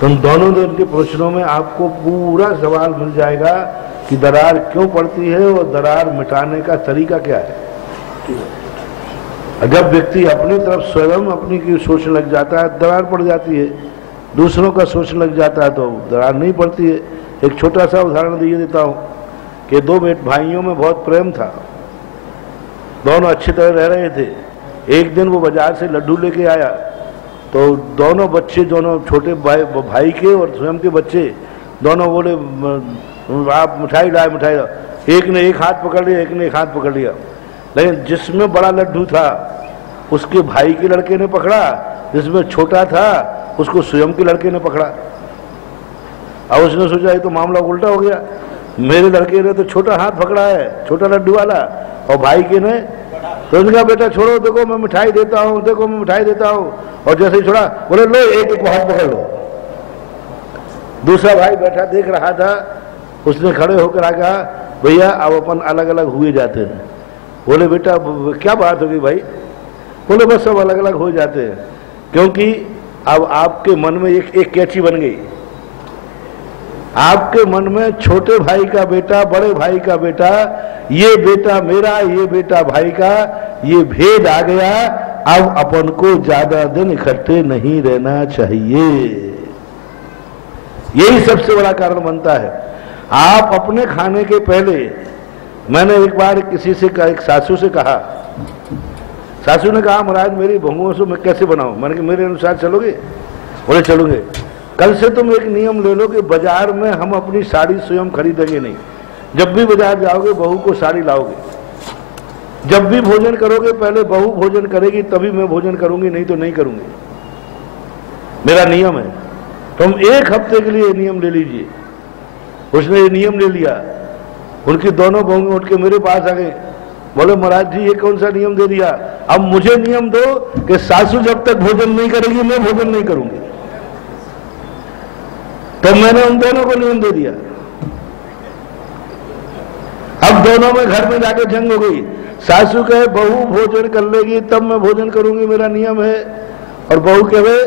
तुम दोनों दिन के प्रवचनों में आपको पूरा सवाल मिल जाएगा कि दरार क्यों पड़ती है और दरार मिटाने का तरीका क्या है। जब व्यक्ति अपनी तरफ स्वयं अपनी की सोचने लग जाता है दरार पड़ जाती है, दूसरों का सोचने लग जाता है तो दरार नहीं पड़ती है। एक छोटा सा उदाहरण दिए देता हूँ कि 2 भाइयों में बहुत प्रेम था, दोनों अच्छी तरह रह रहे थे। एक दिन वो बाजार से लड्डू लेके आया, तो दोनों बच्चे, दोनों छोटे भाई के और स्वयं के बच्चे दोनों बोले आप मिठाई लाए, मिठाई लाए। एक ने एक हाथ पकड़ लिया, एक ने एक हाथ पकड़ लिया, लेकिन जिसमें बड़ा लड्डू था उसके भाई के लड़के ने पकड़ा, जिसमें छोटा था उसको स्वयं के लड़के ने पकड़ा। अब उसने सोचा ये तो मामला उल्टा हो गया, मेरे लड़के ने तो छोटा हाथ पकड़ा है, छोटा लड्डू वाला, और भाई के ने तो उसने कहा बेटा छोड़ो, देखो मैं मिठाई देता हूँ, देखो मैं मिठाई देता हूँ। और जैसे ही छोड़ा बोले लो एक हाथ पकड़ लो। दूसरा भाई बैठा देख रहा था, उसने खड़े होकर आ कहा भैया अब अपन अलग अलग हुए जाते हैं। बोले बेटा क्या बात होगी भाई? बोले बस सब अलग अलग हो जाते हैं, क्योंकि अब आपके मन में एक कैची बन गई। आपके मन में छोटे भाई का बेटा, बड़े भाई का बेटा, ये बेटा मेरा, ये बेटा भाई का, ये भेद आ गया। अब अपन को ज्यादा दिन इकट्ठे नहीं रहना चाहिए। यही सबसे बड़ा कारण बनता है। आप अपने खाने के पहले, मैंने एक बार किसी से एक सासू से कहा, सासू ने कहा महाराज मेरी बहुओं से मैं कैसे बनाऊं? मैंने कहा मेरे अनुसार चलोगे? बोले चलोगे। कल से तुम एक नियम ले लो कि बाजार में हम अपनी साड़ी स्वयं खरीदेंगे नहीं। जब भी बाजार जाओगे बहू को साड़ी लाओगे। जब भी भोजन करोगे पहले बहू भोजन करेगी तभी मैं भोजन करूंगी, नहीं तो नहीं करूंगी। मेरा नियम है। तुम एक हफ्ते के लिए नियम ले लीजिए। उसने ये नियम ले लिया। उनकी दोनों बहुएं उठ के मेरे पास आ गए, बोले महाराज जी ये कौन सा नियम दे दिया? अब मुझे नियम दो कि सासू जब तक भोजन नहीं करेगी मैं भोजन नहीं करूंगी। तो मैंने उन दोनों को नियम दे दिया। अब दोनों में घर में जाकर जंग हो गई। सासू कहे बहू भोजन कर लेगी तब मैं भोजन करूंगी, मेरा नियम है। और बहू कहे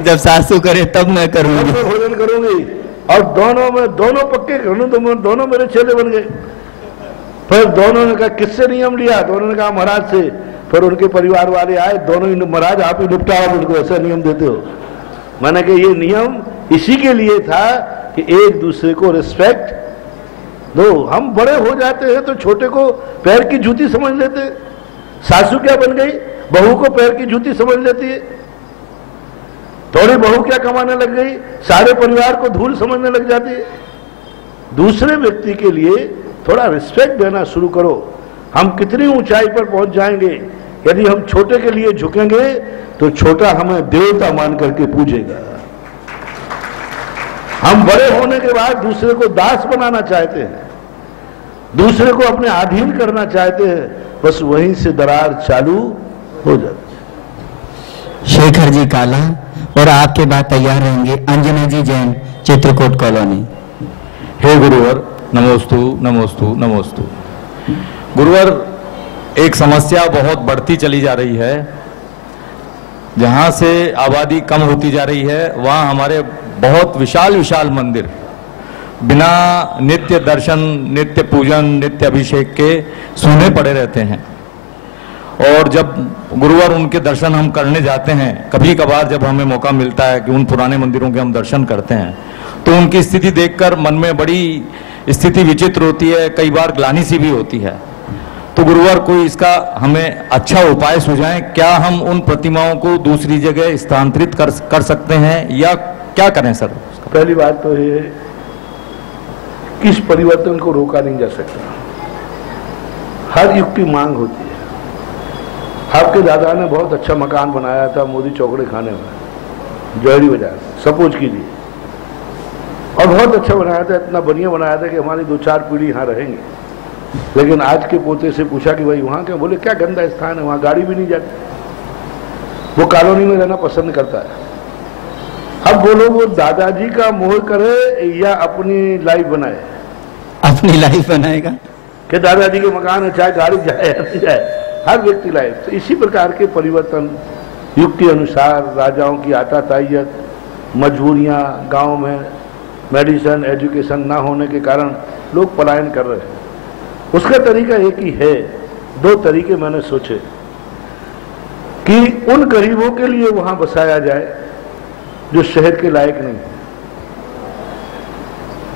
जब सासू करे तब मैं करूंगी, मैं भोजन करूंगी। और दोनों में दोनों पक्के करूं तो दोनों मेरे चेले बन गए। फिर दोनों ने कहा किससे नियम लिया? दोनों ने कहा महाराज से। फिर उनके परिवार वाले आए, दोनों ही महाराज आप ही निपटाओ, उनको ऐसा नियम देते हो। मैंने कहा ये नियम इसी के लिए था कि एक दूसरे को रिस्पेक्ट दो। हम बड़े हो जाते हैं तो छोटे को पैर की जूती समझ लेते। सासू क्या बन गई? बहू को पैर की जूती समझ लेती है। थोड़ी बहू क्या कमाने लग गई? सारे परिवार को धूल समझने लग जाती है। दूसरे व्यक्ति के लिए थोड़ा रिस्पेक्ट देना शुरू करो। हम कितनी ऊंचाई पर पहुंच जाएंगे। यदि हम छोटे के लिए झुकेंगे तो छोटा हमें देवता मान करके पूजेगा। हम बड़े होने के बाद दूसरे को दास बनाना चाहते हैं, दूसरे को अपने अधीन करना चाहते हैं, बस वहीं से दरार चालू हो जाती। शेखर जी काला और आपके बाद तैयार रहेंगे अंजना जी जैन, चित्रकूट कॉलोनी। हे गुरुवर, नमोस्तु नमोस्तु नमोस्तु। गुरुवर, एक समस्या बहुत बढ़ती चली जा रही है। जहां से आबादी कम होती जा रही है वहां हमारे बहुत विशाल विशाल मंदिर बिना नित्य दर्शन, नित्य पूजन, नित्य अभिषेक के सूने पड़े रहते हैं। और जब गुरुवार उनके दर्शन हम करने जाते हैं, कभी कभार जब हमें मौका मिलता है कि उन पुराने मंदिरों के हम दर्शन करते हैं, तो उनकी स्थिति देखकर मन में बड़ी स्थिति विचित्र होती है, कई बार ग्लानि सी भी होती है। तो गुरुवार कोई इसका हमें अच्छा उपाय सुझाएं। क्या हम उन प्रतिमाओं को दूसरी जगह स्थानांतरित कर सकते हैं या क्या करें सर? पहली बात तो ये इस परिवर्तन को रोका नहीं जा सकता। हर युग की मांग होती है। आपके दादा ने बहुत अच्छा मकान बनाया था मोदी चौकड़े खाने में, जौहरी बाजार, सपोज कीजिए, और बहुत अच्छा बनाया था, इतना बढ़िया बनाया था कि हमारी 2-4 पीढ़ी यहाँ रहेंगी। लेकिन आज के पोते से पूछा कि भाई वहाँ क्या? बोले क्या गंदा स्थान है, वहाँ गाड़ी भी नहीं जाती। वो कॉलोनी में रहना पसंद करता है। अब बोलो वो दादाजी का मोह करे या अपनी लाइफ बनाए? अपनी लाइफ बनाएगा कि दादाजी के मकान है, चाहे गाड़ी जाए या नहीं जाए, हर व्यक्ति लाइफ। तो इसी प्रकार के परिवर्तन युग के अनुसार, राजाओं की आताताइयत, मजबूरियां, गांव में मेडिसिन, एजुकेशन ना होने के कारण लोग पलायन कर रहे हैं। उसका तरीका एक ही है। 2 तरीके मैंने सोचे कि उन गरीबों के लिए वहां बसाया जाए जो शहर के लायक नहीं,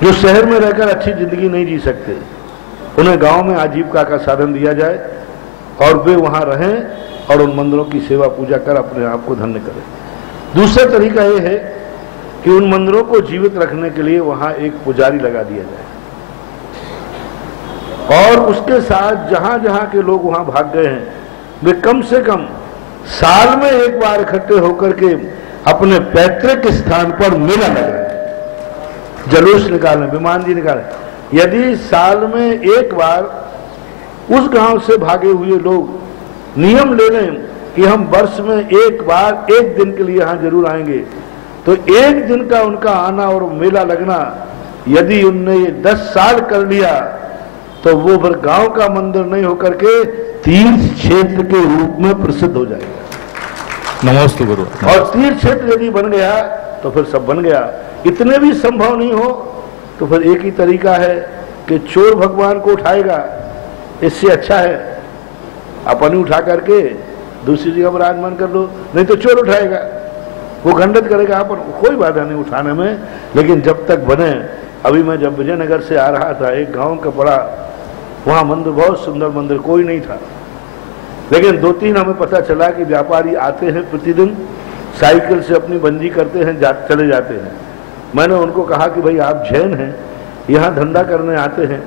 जो शहर में रहकर अच्छी जिंदगी नहीं जी सकते। उन्हें गांव में आजीविका का साधन दिया जाए और वे वहां रहें और उन मंदिरों की सेवा पूजा कर अपने आप को धन्य करें। दूसरा तरीका यह है कि उन मंदिरों को जीवित रखने के लिए वहां एक पुजारी लगा दिया जाए और उसके साथ जहां जहां के लोग वहां भाग गए हैं वे कम से कम साल में एक बार इकट्ठे होकर के अपने पैतृक स्थान पर मेला लगाएं, जुलूस निकालें, विमान जी निकालें। यदि साल में एक बार उस गांव से भागे हुए लोग नियम ले लें कि हम वर्ष में एक बार 1 दिन के लिए यहां जरूर आएंगे, तो 1 दिन का उनका आना और मेला लगना, यदि उनने ये 10 साल कर लिया तो वो फिर गांव का मंदिर नहीं होकर के तीर्थ क्षेत्र के रूप में प्रसिद्ध हो जाएगा। नमस्ते गुरु। और तीर्थ क्षेत्र यदि बन गया तो फिर सब बन गया। इतने भी संभव नहीं हो तो फिर एक ही तरीका है कि चोर भगवान को उठाएगा, इससे अच्छा है अपन उठा करके दूसरी जगह विराजमान कर लो, नहीं तो चोर उठाएगा, वो खंडित करेगा अपन, कोई बाधा नहीं उठाने में। लेकिन जब तक बने, अभी मैं जब विजयनगर से आ रहा था, एक गांव का पड़ा, वहां मंदिर, बहुत सुंदर मंदिर, कोई नहीं था, लेकिन 2-3 हमें पता चला कि व्यापारी आते हैं प्रतिदिन, साइकिल से अपनी बंजी करते हैं, चले जाते हैं। मैंने उनको कहा कि भाई आप जैन हैं, यहाँ धंधा करने आते हैं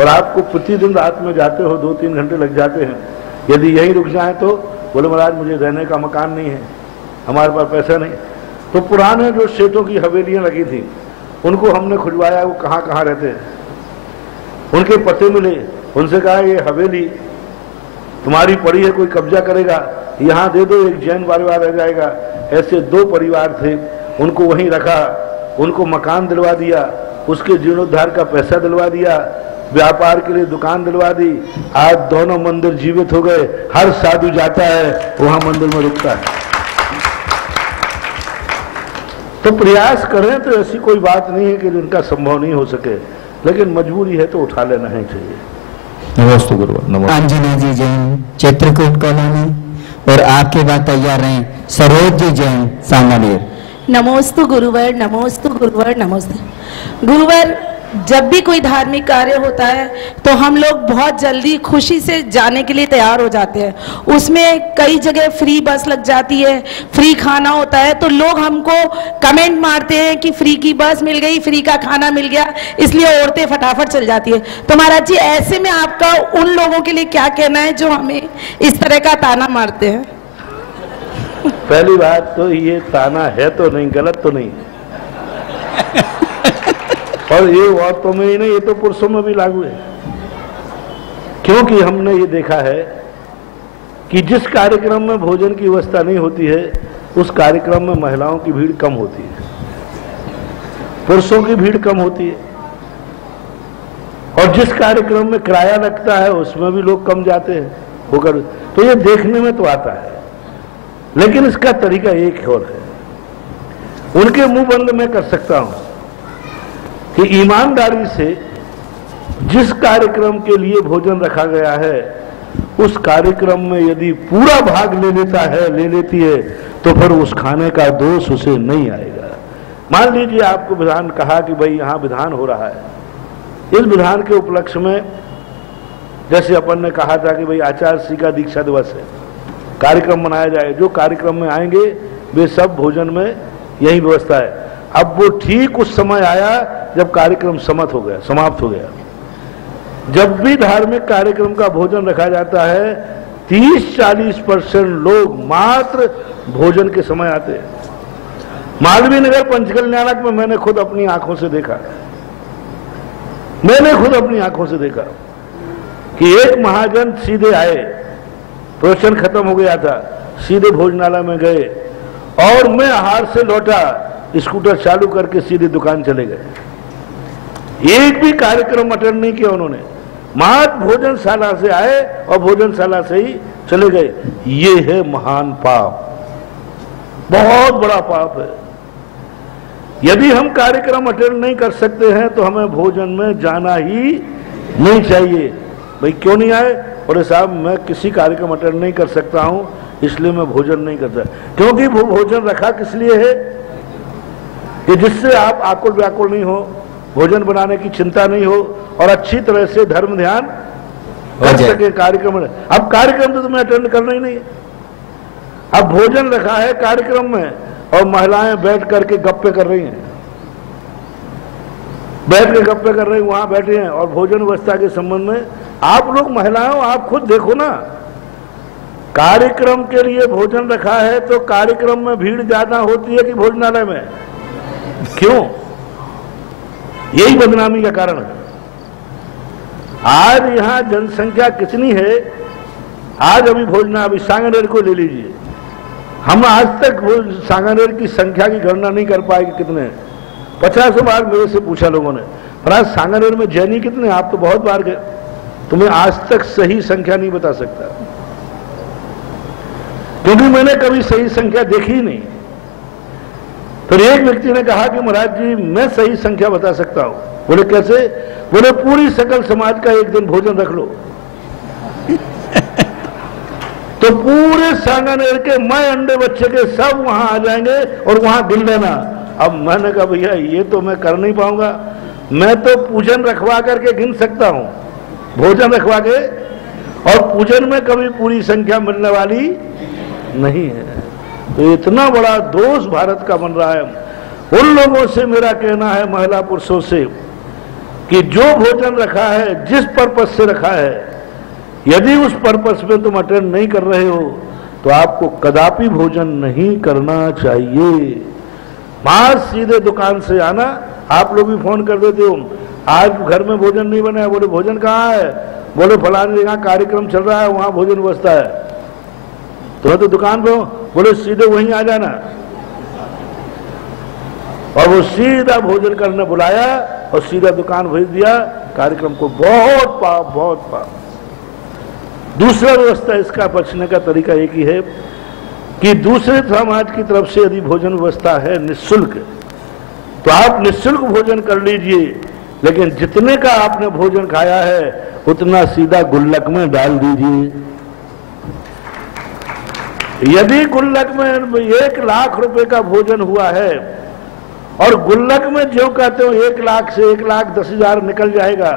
और आपको प्रतिदिन रात में जाते हो, 2-3 घंटे लग जाते हैं, यदि यहीं रुक जाए तो? बोले महाराज मुझे रहने का मकान नहीं है, हमारे पास पैसा नहीं। तो पुराने जो सेठों की हवेलियां लगी थी उनको हमने खुजवाया, वो कहाँ कहाँ रहते हैं, उनके पते मिले, उनसे कहा ये हवेली तुम्हारी पड़ी है, कोई कब्जा करेगा, यहाँ दे दो, एक जैन परिवार रह जाएगा। ऐसे 2 परिवार थे, उनको वहीं रखा, उनको मकान दिलवा दिया, उसके जीर्णोद्धार का पैसा दिलवा दिया, व्यापार के लिए दुकान दिलवा दी। आज दोनों मंदिर जीवित हो गए, हर साधु जाता है वहां मंदिर में रुकता है। तो प्रयास करें तो ऐसी कोई बात नहीं है कि उनका संभव नहीं हो सके, लेकिन मजबूरी है तो उठा लेना ही चाहिए। नमस्ते गुरुवर। नमस्ते। अंजना जी जैन चित्रकूट कॉलोनी, और आपके बाद तैयार रहे सरोज जी जैन सांगानेर। नमोस्तु गुरुवर, नमोस्तु गुरुवर, नमस्ते गुरुवर। जब भी कोई धार्मिक कार्य होता है तो हम लोग बहुत जल्दी खुशी से जाने के लिए तैयार हो जाते हैं। उसमें कई जगह फ्री बस लग जाती है, फ्री खाना होता है, तो लोग हमको कमेंट मारते हैं कि फ्री की बस मिल गई, फ्री का खाना मिल गया, इसलिए औरतें फटाफट चल जाती है। तो महाराज जी, ऐसे में आपका उन लोगों के लिए क्या कहना है जो हमें इस तरह का ताना मारते हैं? पहली बात तो ये ताना है तो नहीं, गलत तो नहीं, और ये औरतों में ही नहीं, ये तो पुरुषों में भी लागू है। क्योंकि हमने ये देखा है कि जिस कार्यक्रम में भोजन की व्यवस्था नहीं होती है उस कार्यक्रम में महिलाओं की भीड़ कम होती है, पुरुषों की भीड़ कम होती है, और जिस कार्यक्रम में किराया लगता है उसमें भी लोग कम जाते हैं होकर। तो ये देखने में तो आता है, लेकिन इसका तरीका एक और है। उनके मुंह बंद मैं कर सकता हूं कि ईमानदारी से जिस कार्यक्रम के लिए भोजन रखा गया है उस कार्यक्रम में यदि पूरा भाग ले लेता है, ले लेती है, तो फिर उस खाने का दोष उसे नहीं आएगा। मान लीजिए आपको विधान कहा कि भाई यहाँ विधान हो रहा है, इस विधान के उपलक्ष्य में जैसे अपन ने कहा था कि भाई आचार्य श्री का दीक्षा दिवस है, कार्यक्रम मनाया जाए, जो कार्यक्रम में आएंगे वे सब भोजन में यही व्यवस्था है। अब वो ठीक उस समय आया जब कार्यक्रम समाप्त हो गया। जब भी धार्मिक कार्यक्रम का भोजन रखा जाता है 30-40% लोग मात्र भोजन के समय आते हैं। मालवीय नगर पंचकल्याणक में मैंने खुद अपनी आंखों से देखा, कि एक महाजन सीधे आए, प्रवचन खत्म हो गया था, सीधे भोजनालय में गए, और मैं आहार से लौटा, स्कूटर चालू करके सीधे दुकान चले गए। एक भी कार्यक्रम अटेंड नहीं किया उन्होंने, मात्र भोजनशाला से आए और भोजनशाला से ही चले गए। ये है महान पाप, बहुत बड़ा पाप है। यदि हम कार्यक्रम अटेंड नहीं कर सकते हैं तो हमें भोजन में जाना ही नहीं चाहिए। भाई क्यों नहीं आए? और साहब मैं किसी कार्यक्रम अटेंड नहीं कर सकता हूं, इसलिए मैं भोजन नहीं करता। क्योंकि वो भोजन रखा किस लिए है कि जिससे आप आकुल व्याकुल नहीं हो, भोजन बनाने की चिंता नहीं हो, और अच्छी तरह से धर्म ध्यान कर सके कार्यक्रम में। अब कार्यक्रम तो तुम्हें अटेंड करना ही नहीं है, अब भोजन रखा है कार्यक्रम में और महिलाएं बैठ करके गप्पे कर रही हैं, वहां बैठे हैं। और भोजन व्यवस्था के संबंध में आप लोग महिलाओं, आप खुद देखो ना, कार्यक्रम के लिए भोजन रखा है तो कार्यक्रम में भीड़ ज्यादा होती है कि भोजनालय में? क्यों? यही बदनामी का कारण है। आज यहां जनसंख्या कितनी है? आज अभी सांगानेर को ले लीजिए, हम आज तक सांगानेर की संख्या की गणना नहीं कर पाए कि कितने। 50 बार मेरे से पूछा लोगों ने, पर आज सांगानेर में जैनी कितने? आप तो बहुत बार गए, तुम्हें आज तक सही संख्या नहीं बता सकता, क्योंकि मैंने कभी सही संख्या देखी ही नहीं। फिर एक व्यक्ति ने कहा कि महाराज जी मैं सही संख्या बता सकता हूं। बोले कैसे? बोले पूरी सकल समाज का एक दिन भोजन रख लो तो पूरे सांगानेर के मैं अंडे बच्चे के सब वहां आ जाएंगे और वहां गिन लेना। अब मैंने कहा भैया ये तो मैं कर नहीं पाऊंगा, मैं तो पूजन रखवा करके गिन सकता हूं, भोजन रखवा के, और पूजन में कभी पूरी संख्या मिलने वाली नहीं है। तो इतना बड़ा दोष भारत का बन रहा है। उन लोगों से मेरा कहना है, महिला पुरुषों से, कि जो भोजन रखा है जिस पर्पस से रखा है, यदि उस पर्पस में तुम अटेंड नहीं कर रहे हो तो आपको कदापि भोजन नहीं करना चाहिए। वहां सीधे दुकान से आना। आप लोग भी फोन कर देते हो, आज घर में भोजन नहीं बना है। बोले भोजन कहाँ है? बोले फलानी जगह कार्यक्रम चल रहा है, वहां भोजन व्यवस्था है। तो दुकान पे हो, बोले सीधे वहीं आ जाना। और वो सीधा भोजन करने बुलाया और सीधा दुकान भेज दिया। कार्यक्रम को बहुत पाप, बहुत पाप। दूसरा व्यवस्था इसका बचने का तरीका एक ही है कि दूसरे समाज की तरफ से यदि भोजन व्यवस्था है निःशुल्क, तो आप निःशुल्क भोजन कर लीजिए, लेकिन जितने का आपने भोजन खाया है उतना सीधा गुल्लक में डाल दीजिए। यदि गुल्लक में 1 लाख रुपए का भोजन हुआ है और गुल्लक में जो कहते हो 1 लाख से 1,10,000 निकल जाएगा,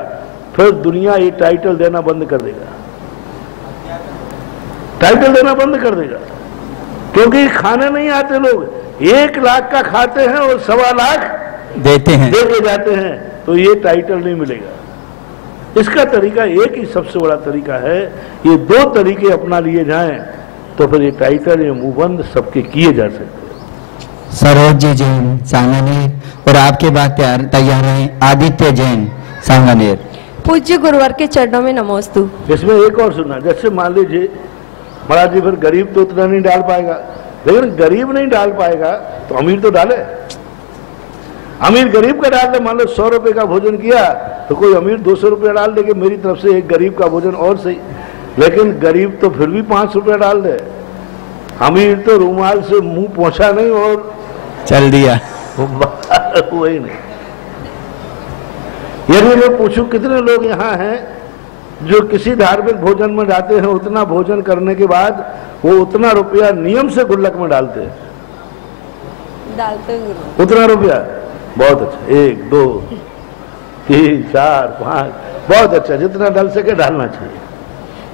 फिर दुनिया ये टाइटल देना बंद कर देगा, टाइटल देना बंद कर देगा। क्योंकि खाने नहीं आते लोग, 1 लाख का खाते हैं और 1.25 लाख देते हैं, दे के जाते हैं, तो ये टाइटल नहीं मिलेगा। इसका तरीका एक ही सबसे बड़ा तरीका है, ये 2 तरीके अपना लिए जाएं तो फिर ये टाइटल, ये मुंहबंद सबके किए जा सकते हैं। सरोज जी जैन सांगानेर और आपके बाद तैयार हैं आदित्य जैन सांगानेर। पूज्य गुरुवर के चरणों में नमोस्तु। इसमें एक और सुनना, जैसे मान लीजिए महाराज जी फिर गरीब तो उतना नहीं डाल पाएगा, लेकिन गरीब नहीं डाल पाएगा तो अमीर तो डाले। अमीर गरीब का डाल दे। मान लो 100 रुपए का भोजन किया तो कोई अमीर 200 रुपया डाल दे कि मेरी तरफ से एक गरीब का भोजन और सही, लेकिन गरीब तो फिर भी 5 रुपया डाल दे। अमीर तो रूमाल से मुंह पहुंचा नहीं और चल दिया वही नहीं। यदि मैं पूछूं कितने लोग यहाँ हैं जो किसी धार्मिक भोजन में जाते हैं, उतना भोजन करने के बाद वो उतना रुपया नियम से गुल्लक में डालते हैं? उतना रुपया? बहुत अच्छा। 1, 2, 3, 4, 5, बहुत अच्छा, जितना डाल सके डालना चाहिए।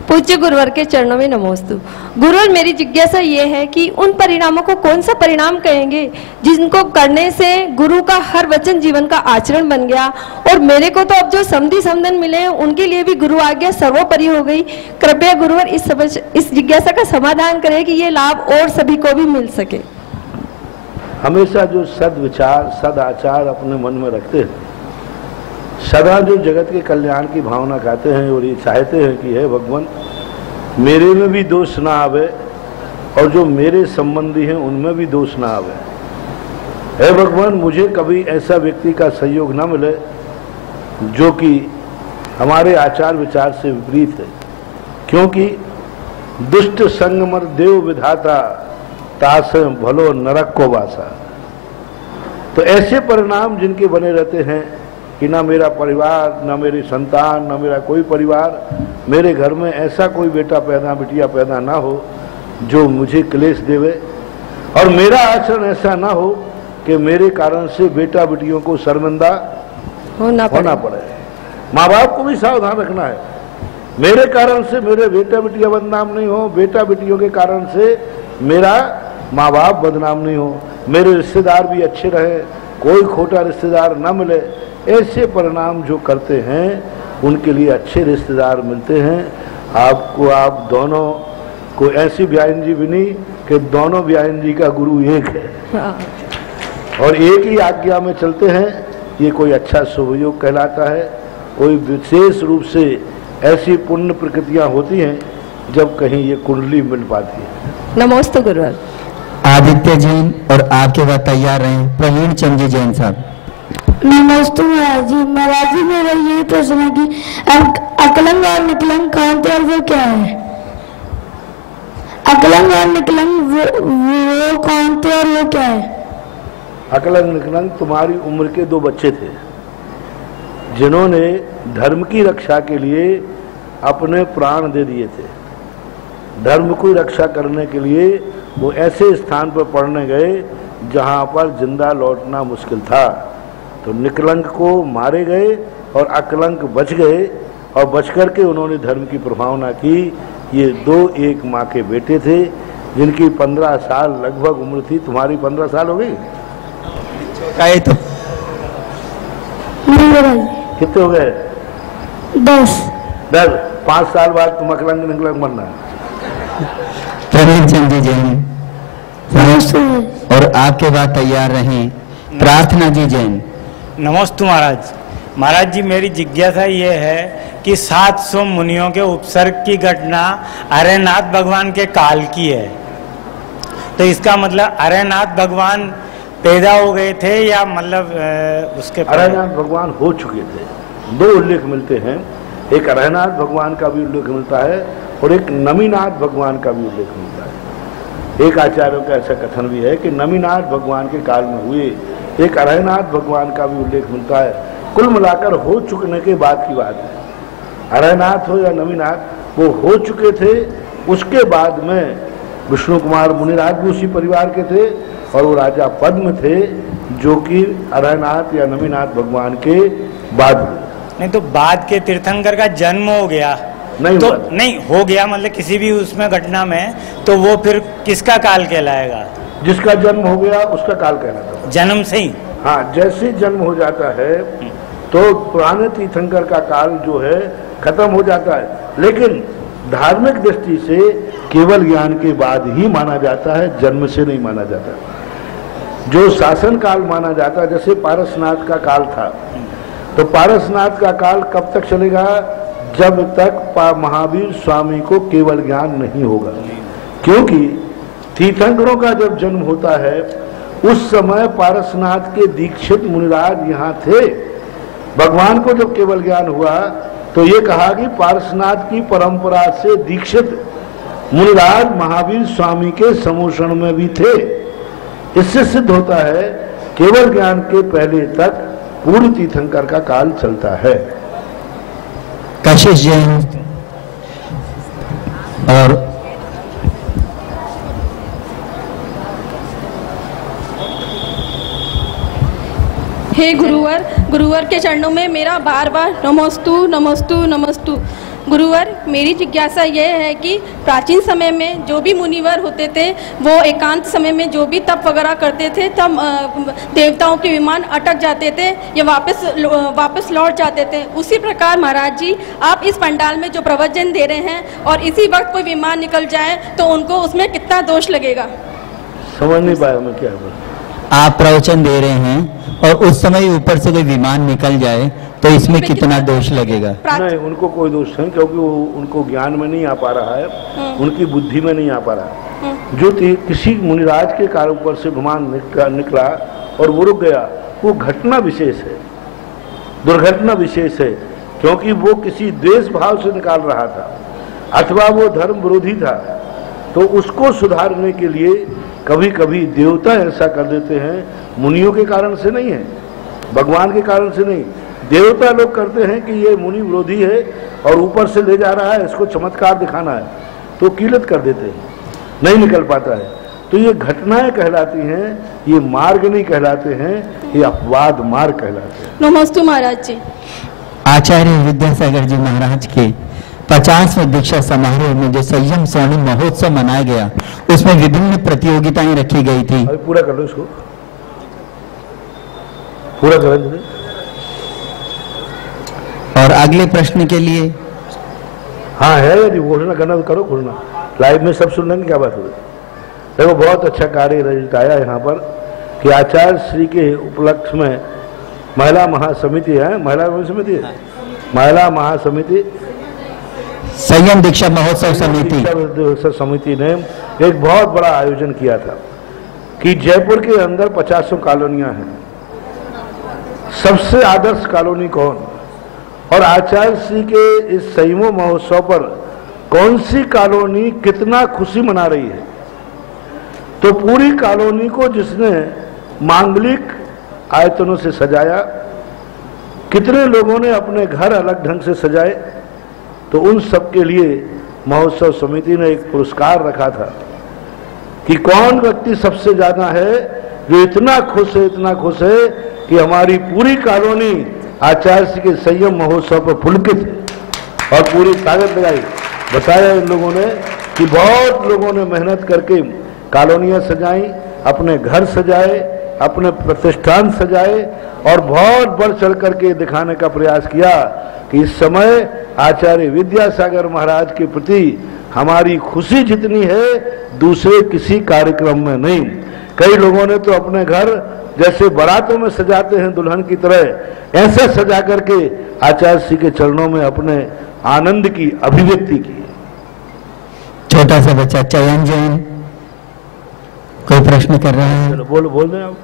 पूज्य गुरुवर के चरणों में नमोस्तु। गुरुवर, मेरी जिज्ञासा ये है कि उन परिणामों को कौन सा परिणाम कहेंगे जिनको करने से गुरु का हर वचन जीवन का आचरण बन गया, और मेरे को तो अब जो समधि समदन मिले हैं उनके लिए भी गुरु आज्ञा सर्वोपरि हो गई। कृपया गुरुवर इस जिज्ञासा का समाधान करें कि ये लाभ और सभी को भी मिल सके। हमेशा जो सद्विचार, सदाचार अपने मन में रखते हैं, सदा जो जगत के कल्याण की भावना खाते हैं और ये चाहते हैं कि हे भगवान मेरे में भी दोष ना आवे और जो मेरे संबंधी हैं उनमें भी दोष ना आवे। हे भगवान मुझे कभी ऐसा व्यक्ति का सहयोग ना मिले जो कि हमारे आचार विचार से विपरीत है, क्योंकि दुष्ट संगमर देव विधाता तासे भलो नरक को वासा। तो ऐसे परिणाम जिनके बने रहते हैं कि ना मेरा परिवार, ना मेरी संतान, ना मेरा कोई परिवार, मेरे घर में ऐसा कोई बेटा पैदा, बिटिया पैदा ना हो जो मुझे क्लेश देवे, और मेरा आचरण ऐसा ना हो कि मेरे कारण से बेटा बेटियों को शर्मिंदा होना पड़े। माँ बाप को भी सावधान रखना है, मेरे कारण से मेरे बेटा बेटियां बदनाम नहीं हो, बेटा बेटियों के कारण से मेरा माँ बाप बदनाम नहीं हो, मेरे रिश्तेदार भी अच्छे रहे, कोई खोटा रिश्तेदार ना मिले। ऐसे परिणाम जो करते हैं उनके लिए अच्छे रिश्तेदार मिलते हैं। आपको, आप दोनों को ऐसी बयान जी भी नहीं कि दोनों बयान जी का गुरु एक है और एक ही आज्ञा में चलते हैं, ये कोई अच्छा शुभयोग कहलाता है। कोई विशेष रूप से ऐसी पुण्य प्रकृतियां होती हैं जब कहीं ये कुंडली मिल पाती है। नमस्ते गुरुवर। आदित्य जैन और आपके बाद तैयार हैं प्रवीण चंद जी जैन साहब। नमस्ते महाराज जी। महाराज जी मेरा यही प्रश्न है कि अकलंग और निकलंग कौन थे और वो क्या है? अकलंग और निकलंग वो कौन थे और वो क्या है? अकलंग निकलंग तुम्हारी उम्र के 2 बच्चे थे जिन्होंने धर्म की रक्षा के लिए अपने प्राण दे दिए थे। धर्म की रक्षा करने के लिए वो ऐसे स्थान पर पढ़ने गए जहाँ पर जिंदा लौटना मुश्किल था। तो निकलंक को मारे गए और अकलंक बच गए, और बच करके उन्होंने धर्म की प्रभावना की। ये 2 एक माँ के बेटे थे जिनकी 15 साल लगभग उम्र थी। तुम्हारी 15 साल हो गई? तो कितने हो गए? 10। 5 साल बाद तुम अकलंग निकलंग बनना। प्रवीण चंद जी जैन और आपके बाद तैयार रहें प्रार्थना जी जैन। नमस्ते महाराज। महाराज जी, मेरी जिज्ञासा ये है कि 700 मुनियों के उपसर्ग की घटना अरयनाथ भगवान के काल की है, तो इसका मतलब अरयनाथ भगवान पैदा हो गए थे या मतलब उसके? अरयनाथ भगवान हो चुके थे। 2 उल्लेख मिलते हैं, एक अरयनाथ भगवान का भी उल्लेख मिलता है और एक नमीनाथ भगवान का भी उल्लेख मिलता है। एक आचार्यों का ऐसा कथन भी है कि नमीनाथ भगवान के काल में हुए, एक अरयनाथ भगवान का भी उल्लेख मिलता है। कुल मिलाकर हो चुकने के बाद की बात है। अरयनाथ हो या नमीनाथ, वो हो चुके थे। उसके बाद में विष्णु कुमार मुनिराज भी उसी परिवार के थे और वो राजा पद्म थे जो कि अरयनाथ या नमीनाथ भगवान के बाद हुए। नहीं तो बाद के तीर्थंकर का जन्म हो गया नहीं तो नहीं हो गया, मतलब किसी भी उसमें घटना में, तो वो फिर किसका काल कहलाएगा? जिसका जन्म हो गया उसका काल कहलाता है। जन्म से ही? हाँ, जैसे जन्म हो जाता है तो पुराने तीर्थंकर का काल जो है खत्म हो जाता है, लेकिन धार्मिक दृष्टि से केवल ज्ञान के बाद ही माना जाता है, जन्म से नहीं माना जाता। जो शासन काल माना जाता है, जैसे पारसनाथ का काल था, तो पारसनाथ का काल कब तक चलेगा? जब तक महावीर स्वामी को केवल ज्ञान नहीं होगा। क्योंकि तीर्थंकरों का जब जन्म होता है उस समय पारसनाथ के दीक्षित मुनिराज यहाँ थे। भगवान को जब केवल ज्ञान हुआ तो ये कहा कि पारसनाथ की परंपरा से दीक्षित मुनिराज महावीर स्वामी के समोषण में भी थे। इससे सिद्ध होता है केवल ज्ञान के पहले तक पूर्ण तीर्थंकर का काल चलता है। कशिश जैन और हे गुरुवर के चरणों में मेरा बार बार नमोस्तु नमोस्तु नमोस्तु। गुरुवर, मेरी जिज्ञासा यह है कि प्राचीन समय में जो भी मुनिवर होते थे वो एकांत समय में जो भी तप वगैरह करते थे तब देवताओं के विमान अटक जाते थे या वापस लौट जाते थे। उसी प्रकार महाराज जी, आप इस पंडाल में जो प्रवचन दे रहे हैं और इसी वक्त कोई विमान निकल जाए तो उनको उसमें कितना दोष लगेगा? समझ नहीं पाया मैं क्या बोल। आप प्रवचन दे रहे हैं और उस समय ऊपर से कोई विमान निकल जाए तो इसमें कितना दोष लगेगा? नहीं, उनको कोई दोष नहीं, क्योंकि वो उनको ज्ञान में नहीं आ पा रहा है, उनकी बुद्धि में नहीं आ पा रहा है। जो किसी मुनिराज के कार ऊपर से विमान निकला और वो रुक गया, वो घटना विशेष है, दुर्घटना विशेष है, क्योंकि वो किसी द्वेष भाव से निकाल रहा था अथवा वो धर्म विरोधी था। तो उसको सुधारने के लिए कभी कभी देवता ऐसा कर देते हैं, मुनियों के कारण से नहीं है, भगवान के कारण से नहीं, देवता लोग करते हैं कि ये मुनि विरोधी है और ऊपर से ले जा रहा है, इसको चमत्कार दिखाना है, तो कीलत कर देते हैं, नहीं निकल पाता है। तो ये घटनाएं कहलाती हैं, ये मार्ग नहीं कहलाते हैं, ये अपवाद मार्ग कहलाते हैं। नमस्ते महाराज जी। आचार्य विद्यासागर जी महाराज के 50वें दीक्षा समारोह में जो संयम स्वर्णिम महोत्सव मनाया गया, उसमें विभिन्न प्रतियोगिताएं रखी गई थी। अभी पूरा कर लो इसको, पूरा कर लो। और अगले प्रश्न के लिए हाँ है, यदि घोषणा करना तो करो घोषणा, लाइव में सब सुन लेंगे क्या बात हो। देखो, बहुत अच्छा कार्य रिजल्ट आया यहाँ पर कि आचार्य श्री के उपलक्ष्य में महिला महासमिति है, महिला महासमिति संयम दीक्षा महोत्सव समिति ने एक बहुत बड़ा आयोजन किया था कि जयपुर के अंदर 50 कॉलोनियां हैं, सबसे आदर्श कॉलोनी कौन, और आचार्य श्री के इस संयम महोत्सव पर कौन सी कॉलोनी कितना खुशी मना रही है। तो पूरी कॉलोनी को जिसने मांगलिक आयतनों से सजाया, कितने लोगों ने अपने घर अलग ढंग से सजाए। तो उन सब के लिए महोत्सव समिति ने एक पुरस्कार रखा था कि कौन व्यक्ति सबसे ज्यादा है जो इतना खुश है, इतना खुश है कि हमारी पूरी कॉलोनी आचार्य श्री के संयम महोत्सव पर पुलकित है और पूरी ताकत लगाई। बताया इन लोगों ने कि बहुत लोगों ने मेहनत करके कॉलोनियां सजाई, अपने घर सजाए, अपने प्रतिष्ठान सजाए और बहुत बढ़ चढ़ करके दिखाने का प्रयास किया कि इस समय आचार्य विद्यासागर महाराज के प्रति हमारी खुशी जितनी है दूसरे किसी कार्यक्रम में नहीं। कई लोगों ने तो अपने घर जैसे बारातों में सजाते हैं दुल्हन की तरह, ऐसा सजा करके आचार्य श्री के चरणों में अपने आनंद की अभिव्यक्ति की। छोटा सा बच्चा चयन जैन कोई प्रश्न कर रहा है। चलो बोल दें आप।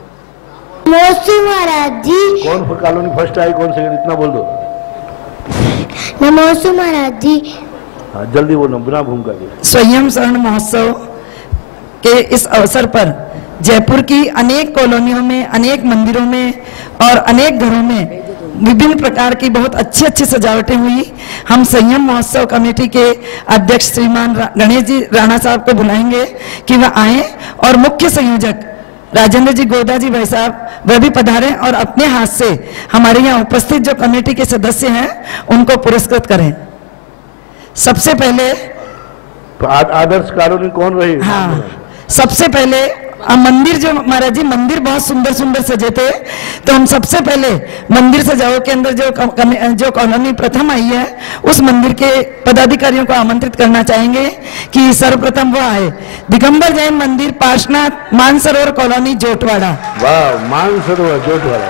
नमस्ते महाराज जी। कौन कॉलोनी फर्स्ट आई, कौन सेकंड, इतना बोल दो। नमस्ते महाराज जी। हाँ जल्दी बोलो, बिना भूमिका के। स्वयं स्वर्ण महोत्सव के इस अवसर पर जयपुर की अनेक कॉलोनियों में, अनेक मंदिरों में और अनेक घरों में विभिन्न प्रकार की बहुत अच्छी अच्छी सजावटें हुई। हम संयम महोत्सव कमेटी के अध्यक्ष श्रीमान गणेश जी राणा साहब को बुलाएंगे कि वह आए और मुख्य संयोजक राजेंद्र जी गोदा जी भाई साहब वह भी पधारें और अपने हाथ से हमारे यहाँ उपस्थित जो कमेटी के सदस्य हैं उनको पुरस्कृत करें। सबसे पहले आदर्श कॉलोनी कौन रही? हाँ, सबसे पहले मंदिर जो महाराज जी मंदिर बहुत सुंदर सुंदर सजे थे, तो हम सबसे पहले मंदिर सजाओ के अंदर जो कॉलोनी प्रथम आई है उस मंदिर के पदाधिकारियों को आमंत्रित करना चाहेंगे कि सर्वप्रथम वो आए। दिगंबर जैन मंदिर पार्श्वनाथ मानसरोवर कॉलोनी जोटवाड़ा। वाह, मानसरोवर जोटवाड़ा।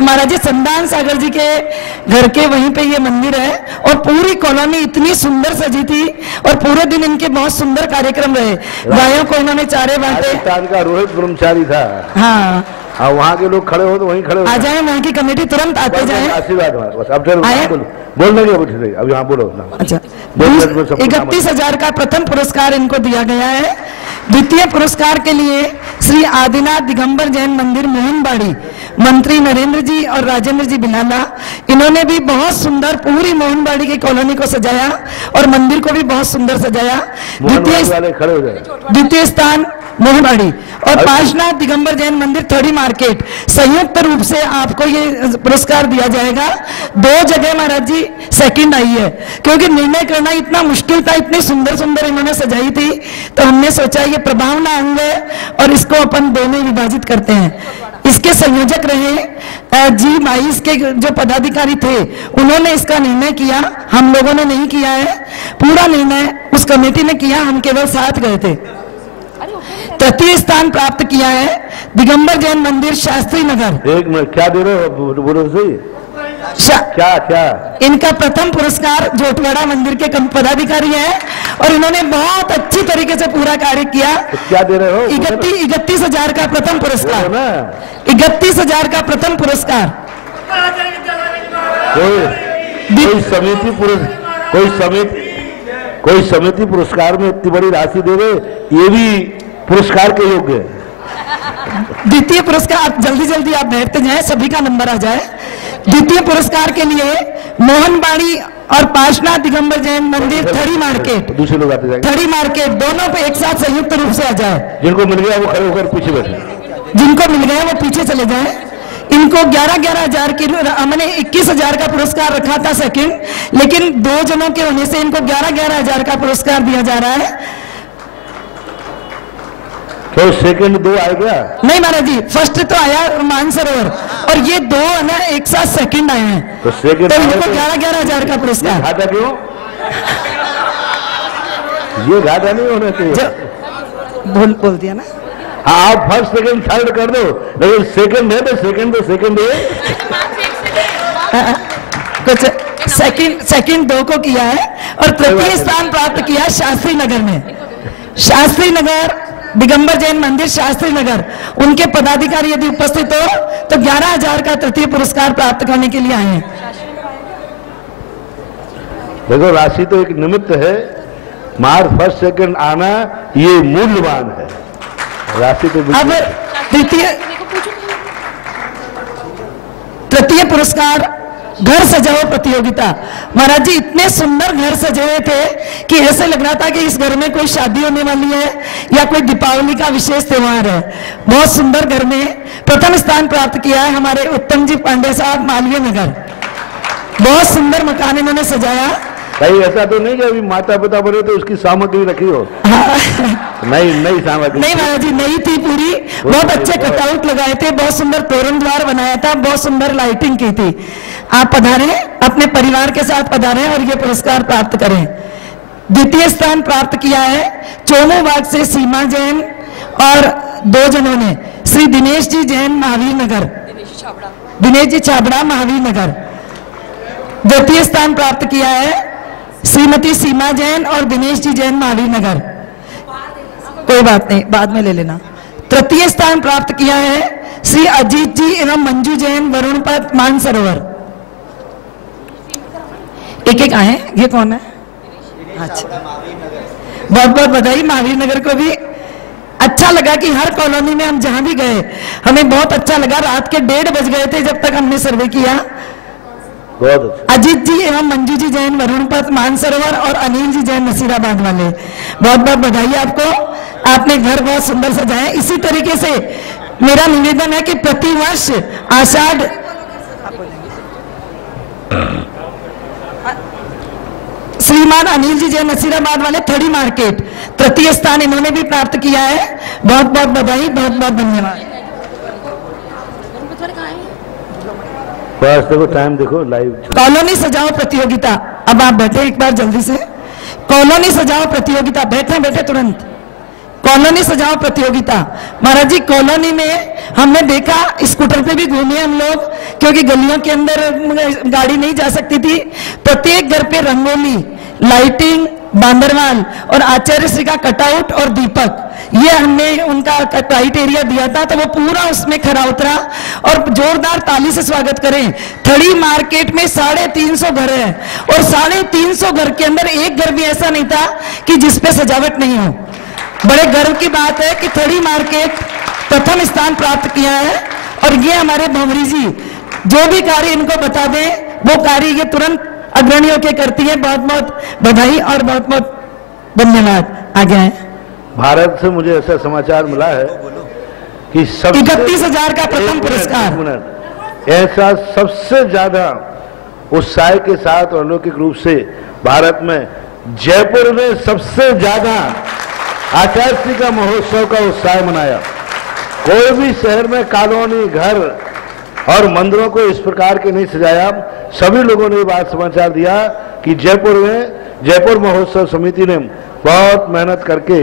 महाराज जी संदान सागर जी के घर के वहीं पे ये मंदिर है और पूरी कॉलोनी इतनी सुंदर सजी थी और पूरे दिन इनके बहुत सुंदर कार्यक्रम रहे। गायों को इन्होंने चारे बांटे। राजस्थान का रोहित ब्रह्मचारी था। हाँ, वहाँ के लोग खड़े हो तो वहीं खड़े हो। आ जाए, वहाँ की कमेटी तुरंत आते जाए। आशीर्वाद बस। अब बोलने के अब यहाँ बोलो। अच्छा, 31,000 का प्रथम पुरस्कार इनको दिया गया है। द्वितीय पुरस्कार के लिए श्री आदिनाथ दिगंबर जैन मंदिर मोहनबाड़ी मंत्री नरेंद्र जी और राजेंद्र जी बिलाला, इन्होंने भी बहुत सुंदर पूरी मोहनबाड़ी की कॉलोनी को सजाया और मंदिर को भी बहुत सुंदर सजाया। द्वितीय स्थान मोहनबाड़ी और पार्श्वनाथ दिगंबर जैन मंदिर थड़ी मार्केट, संयुक्त रूप से आपको ये पुरस्कार दिया जाएगा। 2 जगह महाराज जी सेकंड आई है, क्योंकि निर्णय करना इतना मुश्किल था, इतनी सुंदर सुंदर इन्होंने सजाई थी, तो हमने सोचा ये प्रभावना अंग है और इसको अपन 2 में विभाजित करते हैं। इसके संयोजक रहे G22 के जो पदाधिकारी थे, उन्होंने इसका निर्णय किया, हम लोगों ने नहीं किया है। पूरा निर्णय उस कमेटी ने किया, हम केवल साथ गए थे। तृतीय स्थान प्राप्त किया है दिगंबर जैन मंदिर शास्त्री नगर। एक मिनट, क्या दे रहे हो? बोलो सही। क्या इनका प्रथम पुरस्कार जोटवाड़ा मंदिर के पदाधिकारी है और इन्होंने बहुत अच्छी तरीके से पूरा कार्य किया। तो क्या दे रहे हो? 31,000 का प्रथम पुरस्कार। 31,000 का प्रथम पुरस्कार। कोई समिति पुरस्कार में इतनी बड़ी राशि दे रहे, ये भी पुरस्कार के योग्य है। द्वितीय पुरस्कार, आप जल्दी आप बैठते जाएं, सभी का नंबर आ जाए। द्वितीय पुरस्कार के लिए मोहनबाड़ी और पार्श्वनाथ दिगंबर जैन मंदिर थड़ी मार्केट, दूसरे लोग आते जाएंगे। थड़ी मार्केट दोनों पे एक साथ संयुक्त रूप से आ जाए। जिनको मिल गया वो खड़े होकर पीछे बैठे, जिनको मिल गया वो पीछे चले जाए। इनको 11,000 की, हमने 21,000 का पुरस्कार रखा था सेकंड, लेकिन 2 जनों के होने से इनको 11,000 का पुरस्कार दिया जा रहा है। तो सेकंड 2 आ गया? नहीं महाराज जी, फर्स्ट तो आया मानसरोवर और ये 2 है ना एक साथ सेकंड आए हैं, तो सेकंड तो इनको 11,000 का पुरस्कार। घाटा क्यों? ये घाटा नहीं होना चाहिए। बोल दिया ना। हाँ, आप फर्स्ट सेकंड थर्ड कर दो, लेकिन सेकंड है तो सेकंड है। कुछ सेकंड 2 को किया है और तृतीय स्थान प्राप्त किया शास्त्री नगर में। शास्त्री नगर दिगंबर जैन मंदिर शास्त्री नगर, उनके पदाधिकारी यदि उपस्थित हो तो 11,000 का तृतीय पुरस्कार प्राप्त करने के लिए आए हैं। देखो, राशि तो एक निमित्त है, मार्च फर्स्ट सेकंड आना ये मूल्यवान है। राशि तो अब तृतीय पुरस्कार घर सजाओ प्रतियोगिता। महाराज जी इतने सुंदर घर सजे हुए थे कि ऐसे लग रहा था कि इस घर में कोई शादी होने वाली है या कोई दीपावली का विशेष त्योहार है। बहुत सुंदर घर में प्रथम स्थान प्राप्त किया है हमारे उत्तम जी पांडे साहब, मालवीय नगर। बहुत सुंदर मकान इन्होंने सजाया। भाई ऐसा तो नहीं कि अभी माता पिता बने तो उसकी सामग्री रखी हो? नई सामग्री नहीं महाराज जी, नई थी पूरी। बहुत अच्छे कटआउट लगाए थे, बहुत सुंदर तोरण द्वार बनाया था, बहुत सुंदर लाइटिंग की थी। आप पधारें, अपने परिवार के साथ पधारें और ये पुरस्कार प्राप्त करें। द्वितीय स्थान प्राप्त किया है चोमू बाग से सीमा जैन और 2 जनों ने, श्री दिनेश जी जैन महावीर नगर, दिनेश जी छाबड़ा महावीर नगर। द्वितीय स्थान प्राप्त किया है श्रीमती सीमा जैन और दिनेश जी जैन महावीर नगर। कोई बात नहीं, बाद में ले लेना। तृतीय स्थान प्राप्त किया है श्री अजीत जी एवं मंजू जैन वरुणपत मानसरोवर। एक आए, ये कौन है? अच्छा, बहुत बहुत बधाई। महावीर नगर को भी अच्छा लगा कि हर कॉलोनी में हम जहां भी गए हमें बहुत अच्छा लगा। रात के 1:30 बज गए थे जब तक हमने सर्वे किया। बहुत अच्छा। अजीत जी एवं मंजू जी जैन वरुणपत मानसरोवर और अनिल जी जैन नसीराबाद वाले, बहुत बहुत बधाई आपको। आपने घर बहुत सुंदर सजाया। इसी तरीके से मेरा निवेदन है कि प्रतिवर्ष आषाढ़ श्रीमान अनिल जी जैन नसीराबाद वाले थड़ी मार्केट तृतीय स्थान इन्होंने भी प्राप्त किया है। बहुत बहुत बधाई, बहुत बहुत धन्यवाद। बस देखो टाइम देखो लाइव। कॉलोनी सजाओ प्रतियोगिता। अब आप बैठे एक बार जल्दी से। कॉलोनी सजाओ प्रतियोगिता, बैठे बैठे तुरंत। कॉलोनी सजाओ प्रतियोगिता। महाराज जी कॉलोनी में हमने देखा, स्कूटर पे भी घूमे हम लोग क्योंकि गलियों के अंदर गाड़ी नहीं जा सकती थी। प्रत्येक घर पे रंगोली, लाइटिंग, बांदरवाल और आचार्य श्री का कटआउट और दीपक, ये हमने उनका क्राइटेरिया दिया था तो वो पूरा उसमें खरा उतरा। और जोरदार ताली से स्वागत करें। थड़ी मार्केट में 350 घर है और 350 घर के अंदर एक घर भी ऐसा नहीं था कि जिसपे सजावट नहीं हो। बड़े गर्व की बात है कि थड़ी मार्केट प्रथम स्थान प्राप्त किया है। और ये हमारे भंवरी जी जो भी कार्य इनको बता दें वो कार्य ये तुरंत अग्रणियों के करती है। बहुत बहुत बधाई और बहुत बहुत धन्यवाद। आगे आए। भारत से मुझे ऐसा समाचार मिला है कि 31,000 का प्रथम पुरस्कार, ऐसा सबसे ज्यादा उत्साह के साथ और अलौकिक रूप से भारत में जयपुर ने सबसे ज्यादा आचार्य श्री का महोत्सव का उत्साह मनाया। कोई भी शहर में कॉलोनी, घर और मंदिरों को इस प्रकार के नहीं सजाया। सभी लोगों ने ये बात समाचार दिया कि जयपुर में जयपुर महोत्सव समिति ने बहुत मेहनत करके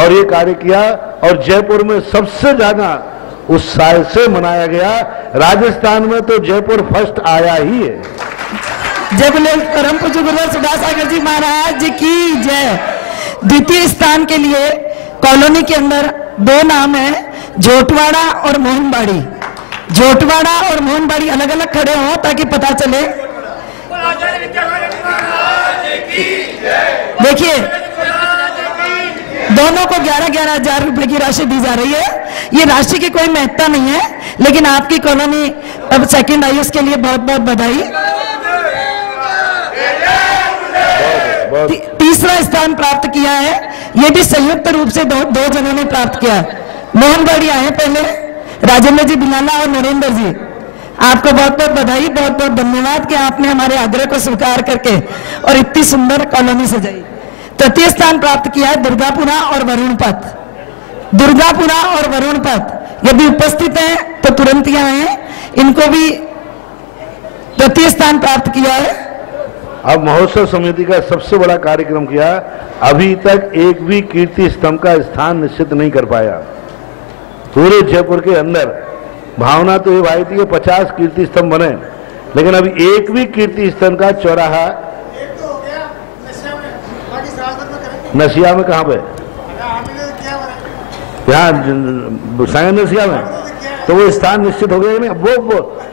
और ये कार्य किया और जयपुर में सबसे ज्यादा उत्साह से मनाया गया। राजस्थान में तो जयपुर फर्स्ट आया ही है। जय बोले परम पूज्य गुरुवर सुभाष सागर जी महाराज की जय। द्वितीय स्थान के लिए कॉलोनी के अंदर 2 नाम है, जोटवाड़ा और मोहनबाड़ी। जोटवाड़ा और मोहनबाड़ी अलग अलग खड़े हो ताकि पता चले। देखिए दोनों को 11-11 हजार रुपए की राशि दी जा रही है। ये राशि की कोई महत्ता नहीं है, लेकिन आपकी कॉलोनी अब सेकंड आई, उसके लिए बहुत बहुत बधाई। तीसरा स्थान प्राप्त किया है, ये भी संयुक्त रूप से दो जनों ने प्राप्त किया। मोहनबाड़ी आए पहले, राजेंद्र जी बिलाला और नरेंद्र जी, आपको बहुत बहुत बधाई, बहुत बहुत धन्यवाद कि आपने हमारे आग्रह को स्वीकार करके और इतनी सुंदर कॉलोनी सजाई। तृतीय स्थान प्राप्त किया है दुर्गापुरा और वरुणपत। दुर्गापुरा और वरुणपत यदि उपस्थित हैं तो तुरंत यहाँ आए, इनको भी तृतीय स्थान प्राप्त किया है। अब महोत्सव समिति का सबसे बड़ा कार्यक्रम किया, अभी तक एक भी कीर्ति स्तंभ का स्थान निश्चित नहीं कर पाया। पूरे जयपुर के अंदर भावना तो ये भाई थी कि 50 कीर्ति स्तंभ बने, लेकिन अभी एक भी कीर्ति स्तंभ का चौराहा नसिया में कहाँ पे, यहाँ सागर नसिया में, तो वो स्थान निश्चित हो गया नहीं।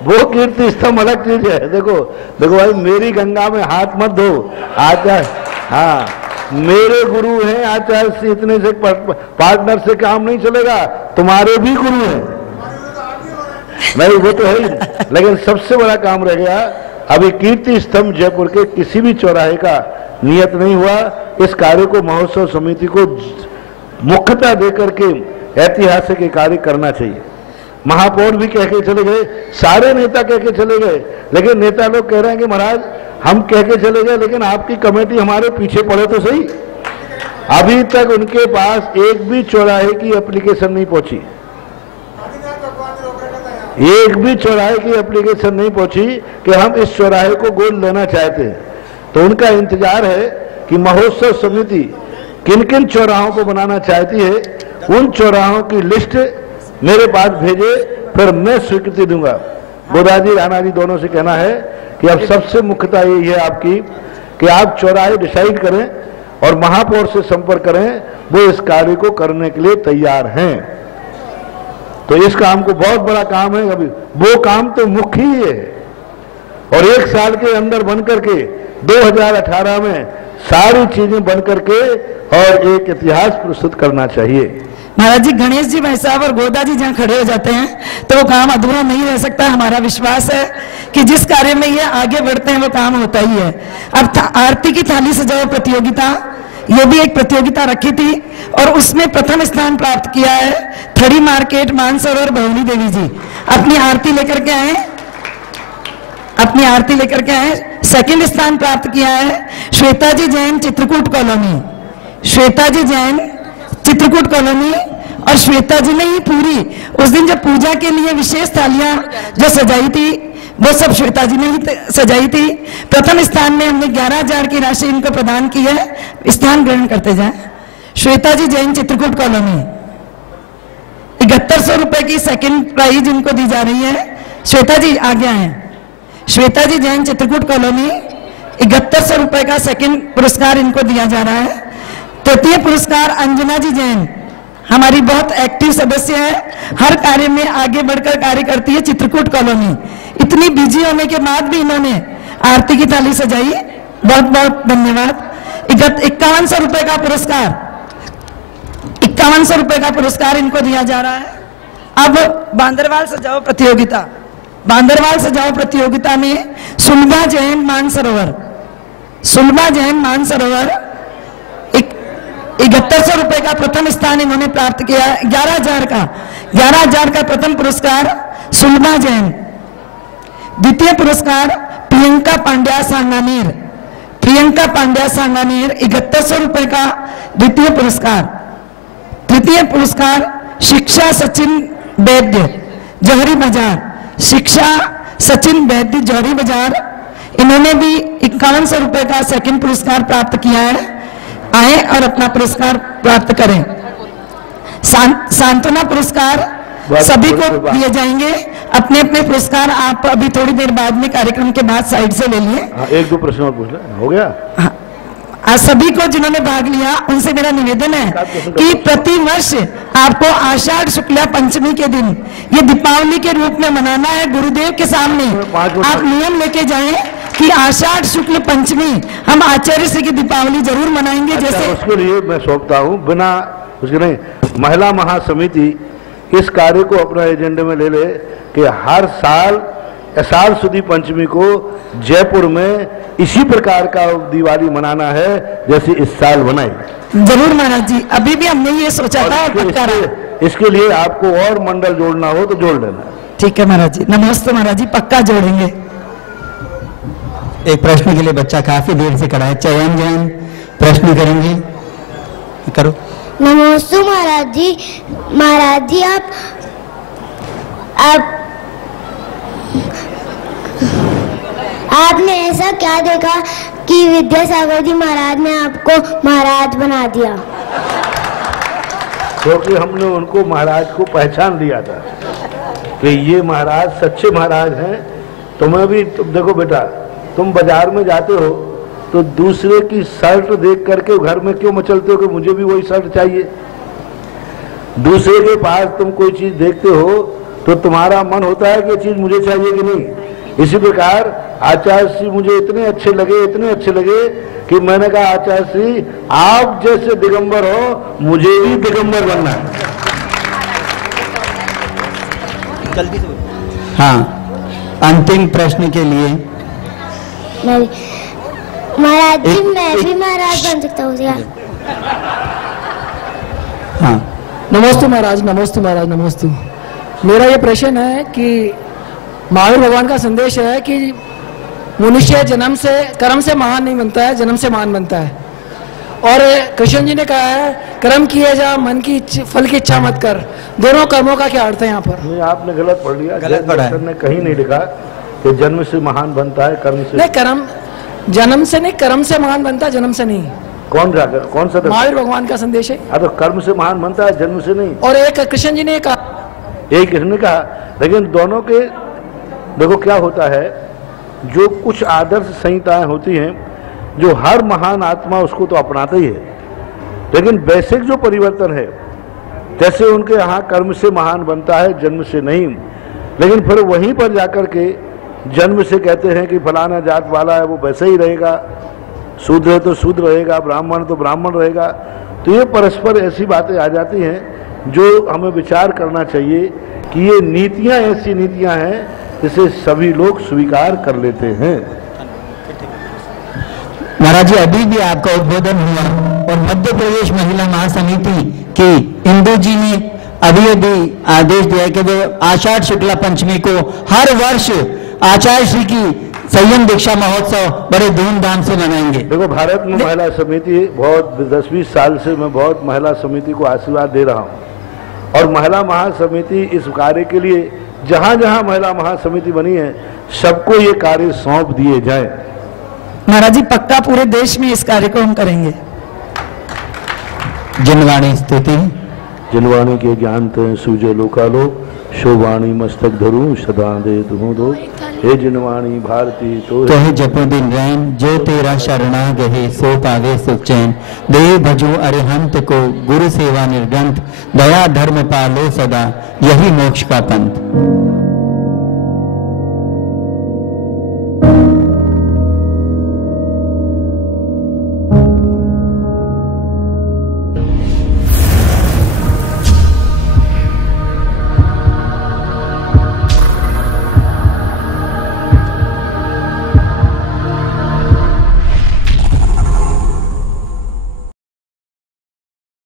वो कीर्ति स्तंभ अलग चीज है। देखो देखो भाई, मेरी गंगा में हाथ मत धो, आचार्य, हाँ मेरे गुरु हैं आचार्य श्री, इतने से पार्टनर से काम नहीं चलेगा, तुम्हारे भी गुरु हैं। नहीं वो तो है ही, लेकिन सबसे बड़ा काम रह गया, अभी कीर्ति स्तंभ जयपुर के किसी भी चौराहे का नियत नहीं हुआ। इस कार्य को महोत्सव समिति को मुख्यता देकर के ऐतिहासिक कार्य करना चाहिए। महापौर भी कह के चले गए, सारे नेता कह के चले गए, लेकिन नेता लोग कह रहे हैं कि महाराज हम कह के चले गए लेकिन आपकी कमेटी हमारे पीछे पड़े तो सही। अभी तक उनके पास एक भी चौराहे की एप्लीकेशन नहीं पहुंची, एक भी चौराहे की एप्लीकेशन नहीं पहुंची कि हम इस चौराहे को गोद लेना चाहते हैं। तो उनका इंतजार है कि महोत्सव समिति किन किन चौराहों को बनाना चाहती है, उन चौराहों की लिस्ट मेरे पास भेजे, फिर मैं स्वीकृति दूंगा। गोदा जी राणा जी दोनों से कहना है कि अब सबसे मुख्यता यही है आपकी कि आप चौराहे डिसाइड करें और महापौर से संपर्क करें, वो इस कार्य को करने के लिए तैयार हैं। तो इस काम को बहुत बड़ा काम है, अभी वो काम तो मुख्य ही है और एक साल के अंदर बन करके 2018 में सारी चीजें बन करके और एक इतिहास प्रस्तुत करना चाहिए। महाराज जी, गणेश जी भाई साहब और गोदा जी जहाँ खड़े हो जाते हैं तो वो काम अधूरा नहीं रह सकता। हमारा विश्वास है कि जिस कार्य में ये आगे बढ़ते हैं वो काम होता ही है। अब आरती की थाली सजाओ प्रतियोगिता, ये भी एक प्रतियोगिता रखी थी और उसमें प्रथम स्थान प्राप्त किया है थड़ी मार्केट मानसरोवर भवनी देवी जी। अपनी आरती लेकर के आए, अपनी आरती लेकर के आए। सेकंड स्थान प्राप्त किया है श्वेता जी जैन चित्रकूट कॉलोनी, श्वेता जी जैन चित्रकूट कॉलोनी। और श्वेता जी ने ही पूरी उस दिन जब पूजा के लिए विशेष थालियां जो सजाई थी वो सब श्वेता जी ने ही सजाई थी। प्रथम स्थान में हमने 11,000 की राशि इनको प्रदान की है, स्थान ग्रहण करते जाएं। श्वेता जी जैन चित्रकूट कॉलोनी 7100 रुपए की सेकंड प्राइज इनको दी जा रही है। श्वेता जी आगे आए। श्वेता जी जैन चित्रकूट कॉलोनी 7100 रुपए का सेकंड पुरस्कार इनको दिया जा रहा है। तृतीय पुरस्कार अंजना जी जैन, हमारी बहुत एक्टिव सदस्य है, हर कार्य में आगे बढ़कर कार्य करती है, चित्रकूट कॉलोनी। इतनी बिजी होने के बाद भी इन्होंने आरती की थाली सजाई, बहुत बहुत धन्यवाद। 5100 रुपए का पुरस्कार, 5100 रुपए का पुरस्कार इनको दिया जा रहा है। अब बांदरवाल सजाओ प्रतियोगिता, बांदरवाल सजाओ प्रतियोगिता में सुलभा जैन मानसरोवर, सुलभा जैन मानसरोवर 7100 रुपए का प्रथम स्थान इन्होंने प्राप्त किया। 11,000 का प्रथम पुरस्कार सुलभा जैन। द्वितीय पुरस्कार प्रियंका पांड्या सांगानेर, प्रियंका पांड्या सांगानेर 7100 रुपए का द्वितीय पुरस्कार। तृतीय पुरस्कार शिक्षा सचिन वैद्य जौहरी बाजार, शिक्षा सचिन वैद्य जौहरी बाजार, इन्होंने भी 5100 रुपए का सेकंड पुरस्कार प्राप्त किया है। आए और अपना पुरस्कार प्राप्त करें। सांत्वना पुरस्कार सभी को दिए जाएंगे। अपने अपने पुरस्कार आप अभी थोड़ी देर बाद में कार्यक्रम के बाद साइड से ले लिए। एक दो प्रश्न और पूछ ले, हो गया। आज सभी को जिन्होंने भाग लिया उनसे मेरा निवेदन है कि प्रति वर्ष आपको आषाढ़ शुक्ला पंचमी के दिन ये दीपावली के रूप में मनाना है। गुरुदेव के सामने आप नियम लेके जाएं कि आषाढ़ शुक्ल पंचमी हम आचार्य श्री की दीपावली जरूर मनाएंगे। जैसे उसके लिए मैं सौंपता हूँ, बिना उसके नहीं, महिला महासमिति इस कार्य को अपना एजेंडे में ले ले कि हर साल आषाढ़ शुद्ध पंचमी को जयपुर में इसी प्रकार का दिवाली मनाना है जैसे इस साल बनाई। जरूर महाराज जी, अभी भी हमने ये सोचा था। इसके लिए आपको और मंडल जोड़ना हो तो जोड़ लेना। ठीक है महाराज जी, नमस्ते महाराज जी, पक्का जोड़ेंगे। एक प्रश्न के लिए बच्चा काफी देर से खड़ा है, चयन जैन प्रश्न करेंगे, करो। नमस्ते महाराज जी, महाराज जी आपने ऐसा क्या देखा कि विद्यासागर जी महाराज ने आपको महाराज बना दिया? क्योंकि हमने उनको महाराज को पहचान लिया था कि ये महाराज सच्चे महाराज हैं। तुम्हें भी देखो बेटा, तुम बाजार में जाते हो तो दूसरे की शर्ट देख करके घर में क्यों मचलते हो कि मुझे भी वही शर्ट चाहिए। दूसरे के पास तुम कोई चीज देखते हो तो तुम्हारा मन होता है कि ये चीज मुझे चाहिए कि नहीं। इसी प्रकार आचार्य श्री मुझे इतने अच्छे लगे कि मैंने कहा आचार्य श्री आप जैसे दिगंबर हो, मुझे भी दिगंबर बनना है। हाँ, अंतिम प्रश्न के लिए महाराज जी मैं भी महाराज बन सकता हूँ क्या? हाँ, नमोस्तु महाराज, नमोस्तु महाराज, नमोस्तु। मेरा ये प्रश्न है कि महावीर भगवान का संदेश है कि मनुष्य जन्म से कर्म से महान नहीं बनता है, जन्म से महान बनता है। और कृष्ण जी ने कहा है कर्म किए जा, मन की फल की इच्छा मत कर। दोनों कर्मों का क्या अर्थ है यहाँ पर? नहीं, आपने गलत पढ़ लिया। गलत पढ़ा है। ने कहीं नहीं लिखा कि जन्म से महान बनता है, कर्म से नहीं। कर्म जन्म से नहीं, कर्म से महान बनता है, जन्म से नहीं। कौन जाकर कौन सा? महावीर भगवान का संदेश है। तो कर्म से महान बनता है, जन्म से नहीं। और एक कृष्ण जी ने कहा, एक इसने कहा, लेकिन दोनों के देखो क्या होता है, जो कुछ आदर्श संहिताएं होती हैं जो हर महान आत्मा उसको तो अपनाता ही है, लेकिन बेसिक जो परिवर्तन है, जैसे उनके यहाँ कर्म से महान बनता है, जन्म से नहीं। लेकिन फिर वहीं पर जाकर के जन्म से कहते हैं कि फलाना जात वाला है वो वैसे ही रहेगा, शूद्र है तो शूद्र रहेगा, ब्राह्मण तो ब्राह्मण रहेगा। तो ये परस्पर ऐसी बातें आ जाती हैं जो हमें विचार करना चाहिए कि ये नीतियां ऐसी नीतियां हैं जिसे सभी लोग स्वीकार कर लेते हैं। महाराज जी, अभी भी आपका उद्बोधन हुआ और मध्य प्रदेश महिला महासमिति की इंदु जी ने अभी आदेश दिया है कि वो आषाढ़ शुक्ला पंचमी को हर वर्ष आचार्य श्री की संयम दीक्षा महोत्सव बड़े धूमधाम से मनाएंगे। देखो, भारत में महिला समिति बहुत 10-20 साल से मैं बहुत महिला समिति को आशीर्वाद दे रहा हूँ, और महिला महासमिति इस कार्य के लिए जहां जहां महिला महासमिति बनी है सबको ये कार्य सौंप दिए जाए। महाराज जी पक्का पूरे देश में इस कार्य को हम करेंगे। जिनवाणी स्तुति। जिनवाणी के ज्ञान ते सूझे लोकालो, शोवाणी मस्तक धरू सदा दे तुम दो। हे जिनवाणी भारती तो हे जपो दिन रैन, जो तेरा शरणा गहे सो पावे सुख चैन। देव भजो अरिहंत को गुरु सेवा निर्गंथ, दया धर्म पालो सदा, यही मोक्ष का पंथ।